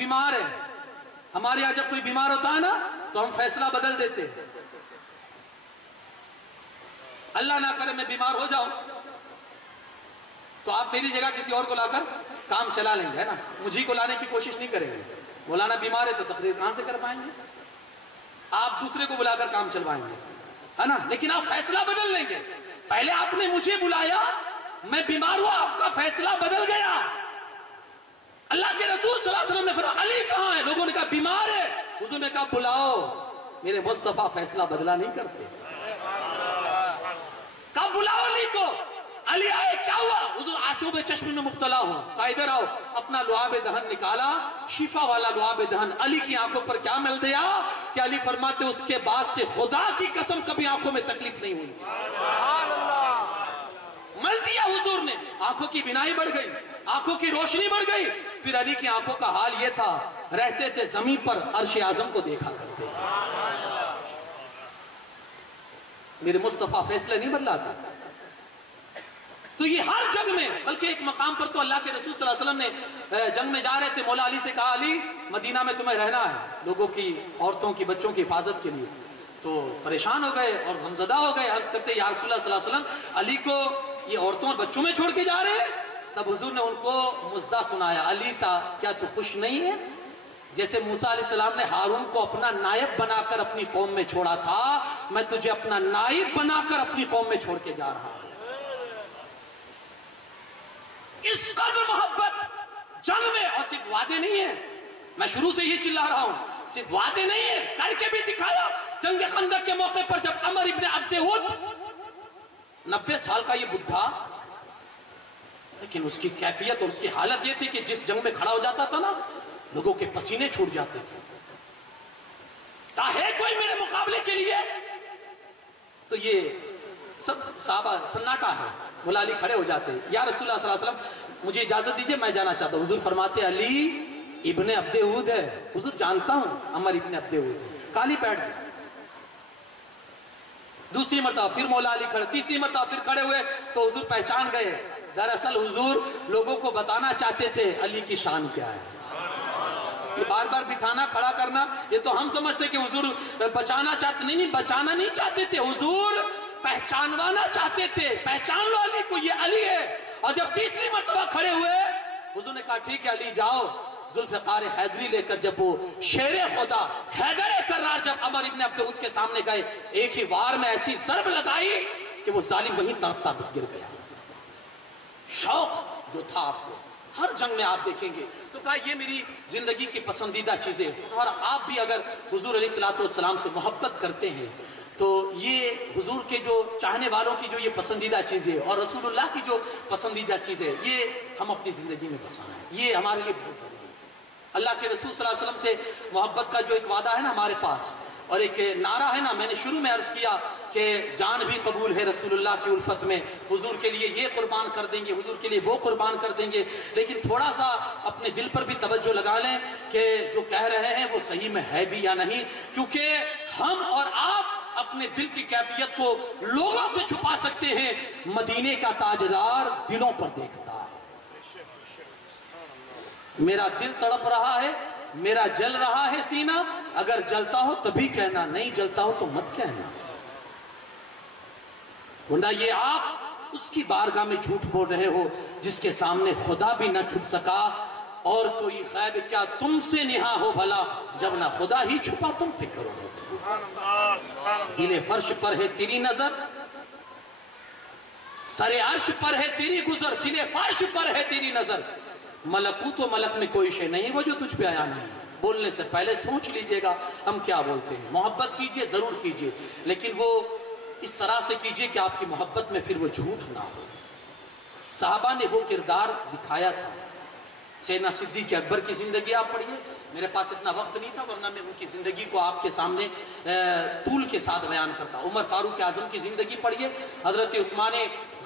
بیمار ہے. ہمارے یہاں جب کوئی بیمار ہوتا ہے نا تو ہم فیصلہ بدل دیتے ہیں. اللہ نہ کرے میں بیمار ہو جاؤں تو آپ میری جگہ کسی اور کو لا کر کام چلا لیں گے, ہے نا, مجھے کو لانے کی کوشش نہیں کریں گے. مولانا بیمار ہے تو تقریر کہاں سے کر پائیں گے؟ آپ دوسرے کو بلا کر کام چلوائیں گے, ہے نا. لیکن آپ فیصلہ بدل لیں گے. پہلے آپ نے مجھے بلایا, میں بیمار ہوا, آپ کا فیصلہ بدل گیا. اللہ کے رسول صلی اللہ علیہ وسلم نے فرمایا علی کہاں ہے؟ لوگوں نے کہا بیمار ہے. حضور نے کہا بلاؤ. میرے مصطفیٰ فیصلہ بدلا نہیں کرتے. کہا بلاؤ علی کو. علی آئے, کیا ہوا؟ حضور آشوب چشم میں مبتلا ہوں. کہا ادھر آؤ. اپنا لعاب دہن نکالا, شفا والا لعاب دہن. علی کی آنکھوں پر کیا مل دیا کہ علی فرماتے اس کے بعد سے خدا کی قسم کبھی آنکھوں میں تکلیف نہیں ہوئی. مل دیا حضور نے, آنکھوں کی بینائی بڑھ گئی, آنکھوں کی روشنی بڑھ گئی. پھر علی کی آنکھوں کا حال یہ تھا, رہتے تھے زمین پر عرش اعظم کو دیکھا کرتے. میرے مصطفیٰ فیصلے نہیں بدلاتا. تو یہ ہر جنگ میں, بلکہ ایک مقام پر تو اللہ کے رسول صلی اللہ علیہ وسلم نے جنگ میں جا رہے تھے, مولا علی سے کہا علی مدینہ میں تمہیں رہنا ہے لوگوں کی, عورتوں کی, بچوں کی حفاظت کے لیے. تو پریشان ہو گئے اور غمزدہ ہو گئے. عرض کرتے یا رسول اللہ صلی اللہ علیہ وسلم علی کو یہ عورتوں اور بچوں میں چھوڑ کے جا رہے ہیں. تب حضور نے ان کو مزدہ سنایا, علی تا کیا تو خوش نہیں ہے؟ جیسے موسیٰ علیہ السلام نے ہارون کو اپنا نائب بنا کر اپنی قوم میں چھوڑا تھا, میں تجھے اپنا نائب بنا کر اپنی قوم میں چھوڑ کے جا رہا ہوں. اس قدر محبت جنگ میں, اور صرف وعدے نہیں ہیں, میں شروع سے یہ چلا رہا ہوں, صرف وعدے نہیں ہیں, کر کے بھی دکھایا. جنگ خندق کے موقع پر جب عمر ابن عبد ود 90 سال کا یہ بڈھا, لیکن اس کی کیفیت اور اس کی حالت یہ تھی کہ جس جنگ میں کھڑا ہو جاتا تھا نا لوگوں کے پسینے چھوٹ جاتے تھے. ہے کوئی میرے مقابلے کے لیے؟ تو یہ سب صحابہ سناٹا ہے. مولا علی کھڑے ہو جاتے, یا رسول اللہ صلی اللہ علیہ وسلم مجھے اجازت دیجئے میں جانا چاہتا ہوں. حضور فرماتے علی ابن عبد ود ہے. حضور جانتا ہوں عمر ابن عبد ود ہے. کالی بیٹھ گئے. دوسری مرتبہ پھر مولا علی کھڑے, تیسری مرتبہ پھر کھڑے ہوئے تو حضور پہچان گئے. دراصل حضور لوگوں کو بتانا چاہتے تھے علی کی شان کیا ہے. یہ بار بار بٹھانا کھڑا کرنا یہ تو ہم سمجھتے کہ حضور بچانا چاہتے, نہیں, بچانا نہیں چاہتے تھے, حضور پہچانوانا چاہتے تھے. پہچان لو علی کو, یہ علی ہے. اور جب تیسری مرتبہ کھڑے ہوئے حضور نے کہا ٹھیک ہے علی جاؤ. ذوالفقار حیدری لے کر جب وہ شیر خدا حیدر کرار جب عمر ابن عبد ود کے سامنے گئے, ایک ہی وار میں ایسی ضرب لگائی کہ وہ ظالم وہیں تڑپتا گر گیا. شوق جو تھا آپ کو ہر جنگ میں آپ دیکھیں گے. تو کہا یہ میری زندگی کی پسندیدہ چیزیں, اور آپ بھی اگر حضور علیہ السلام سے محبت کرتے ہیں تو یہ حضور کے جو چاہنے والوں کی جو یہ پسندیدہ چیزیں اور رسول اللہ کی جو پسندیدہ چیزیں یہ ہم اپنی زندگی میں بسائیں, یہ ہمارے لیے بہت ضروری ہے. اللہ کے رسول صلی اللہ علیہ وسلم سے محبت کا جو ایک وعدہ ہے نا ہمارے پاس, اور ایک نعرہ ہے نا, میں نے شروع میں عرض کیا کہ جان بھی قبول ہے رسول اللہ کی الفت میں, حضور کے لیے یہ قربان کر دیں گے, حضور کے لیے وہ قربان کر دیں گے. لیکن تھوڑا سا اپنے دل پر بھی توجہ لگا لیں کہ جو کہہ رہے ہیں وہ صحیح میں ہے بھی یا نہیں, کیونکہ ہم اور آپ اپنے دل کی کیفیت کو لوگوں سے چھپا سکتے ہیں, مدینے کا تاجدار دلوں پر دیکھتا ہے. میرا دل تڑپ رہا ہے, میرا جل رہا ہے سینہ, اگر جلتا ہو تبھی کہنا, نہیں جلتا ہو تو مت کہنا. ورنہ یہ آپ اس کی بارگاہ میں جھوٹ بول رہے ہو جس کے سامنے خدا بھی نہ چھپ سکا, اور کوئی غیب کیا تم سے نہا ہو بھلا, جب نہ خدا ہی چھپا تم فکر ہو. دل فرش پر ہے تیری نظر, سر عرش پر ہے تیری گزر, دل فرش پر ہے تیری نظر, ملکوت و ملک میں کوئی شے نہیں وہ جو تجھ پہ آیا نہیں. بولنے سے پہلے سوچ لیجئے گا ہم کیا بولتے ہیں. محبت کیجئے, ضرور کیجئے, لیکن وہ اس طرح سے کیجئے کہ آپ کی محبت میں پھر وہ جھوٹ نہ ہو. صحابہ نے وہ کردار دکھایا تھا. سیدنا صدیق اکبر کی زندگی آپ پڑھیے, میرے پاس اتنا وقت نہیں تھا ورنہ میں ان کی زندگی کو آپ کے سامنے طول کے ساتھ بیان کرتا. عمر فاروق اعظم کی زندگی پڑھیے, حضرت عثمان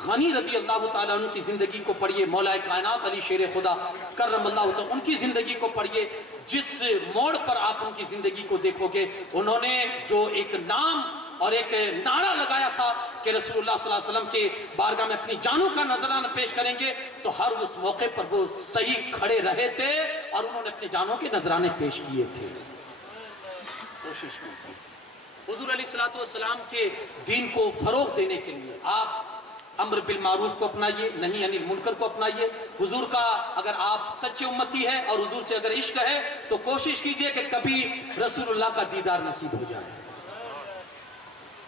غنی رضی اللہ تعالیٰ عنہ کی زندگی کو پڑھیے, مولا کائنات علی شیر خدا کرم اللہ تعالیٰ ان کی زندگی کو پڑھیے. جس موڑ پر آپ ان کی زندگی کو دیکھو گے, انہوں نے جو ایک نام اور ایک نعرہ لگایا تھا کہ رسول اللہ صلی اللہ علیہ وسلم کے بارگاہ میں اپنی جانوں کا نذرانہ پیش کریں گے، تو ہر اس موقع پر وہ صحیح کھڑے رہے تھے اور انہوں نے اپنے جانوں کے نذرانے پیش کیے تھے۔ کوشش کی حضور علیہ الصلوۃ والسلام کے دین کو فروغ دینے کے لیے آپ امر بالمعروف کو اپنائیے، نہیں انل منکر کو اپنائیے۔ حضور کا اگر آپ سچے امتی ہیں اور حضور سے اگر عشق ہے تو کوشش کیجئے کہ کبھی رسول اللہ کا دیدار نصیب ہو جائے۔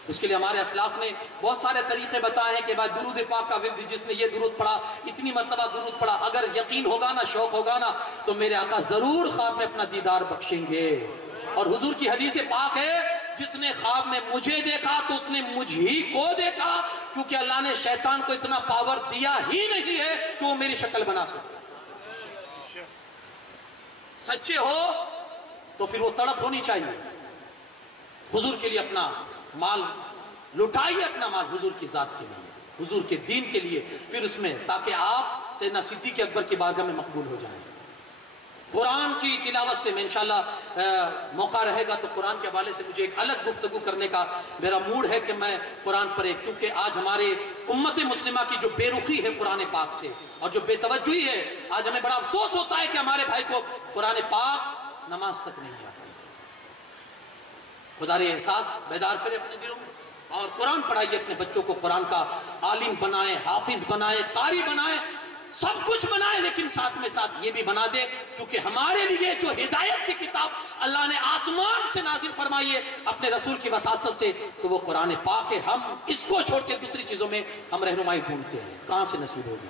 اس کے لیے ہمارے اسلاف نے بہت سارے طریقے بتائے ہیں کہ بعد درود پاک کا ورد، جس نے یہ درود پڑھا، اتنی مرتبہ درود پڑھا، اگر یقین ہوگا نا، شوق ہوگا نا، تو میرے آقا ضرور خواب میں اپنا دیدار بخشیں گے۔ اور حضور کی حدیث پاک ہے، جس نے خواب میں مجھے دیکھا تو اس نے مجھ ہی کو دیکھا، کیونکہ اللہ نے شیطان کو اتنا پاور دیا ہی نہیں ہے کہ وہ میری شکل بنا سکے۔ سچے ہو تو پھر وہ تڑپ ہونی چاہیے، حضور کے لیے اپنا مال لٹائیے، اپنا مال حضور کی ذات کے لیے، حضور کے دین کے لیے، پھر اس میں تاکہ آپ سیدنا صدیق اکبر کی بارگاہ میں مقبول ہو جائیں۔ قرآن کی تلاوت سے میں انشاءاللہ موقع رہے گا تو قرآن کے حوالے سے مجھے ایک الگ گفتگو کرنے کا میرا موڈ ہے کہ میں قرآن پر ایک، کیونکہ آج ہمارے امت مسلمہ کی جو بے رخی ہے قرآن پاک سے اور جو بے توجہی ہے، آج ہمیں بڑا افسوس ہوتا ہے کہ ہمارے بھائی کو قرآن پاک نماز تک نہیں آتی۔ خدا رے احساس بیدار کرے اپنے دلوں میں، اور قرآن پڑھائیے، اپنے بچوں کو قرآن کا عالم بنائیں، حافظ بنائیں، قاری بنائیں، سب کچھ بنائیں، لیکن ساتھ میں ساتھ یہ بھی بنا دے، کیونکہ ہمارے لیے جو ہدایت کی کتاب اللہ نے آسمان سے نازل فرمائی ہے اپنے رسول کی وساطت سے، تو وہ قرآن پاک ہے۔ ہم اس کو چھوڑ کے دوسری چیزوں میں ہم رہنمائی ڈھونڈتے ہیں، کہاں سے نصیب ہوگی؟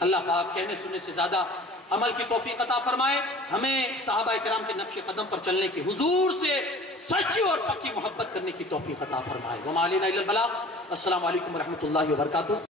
اللہ پاک کہنے سننے سے زیادہ عمل کی توفیق عطا فرمائے، ہمیں صحابہ کرام کے نقش قدم پر چلنے کی، حضور سے سچی اور پکی محبت کرنے کی توفیق عطا فرمائے۔ وما علینا الا البلاغ۔ السلام علیکم ورحمۃ اللہ وبرکاتہ۔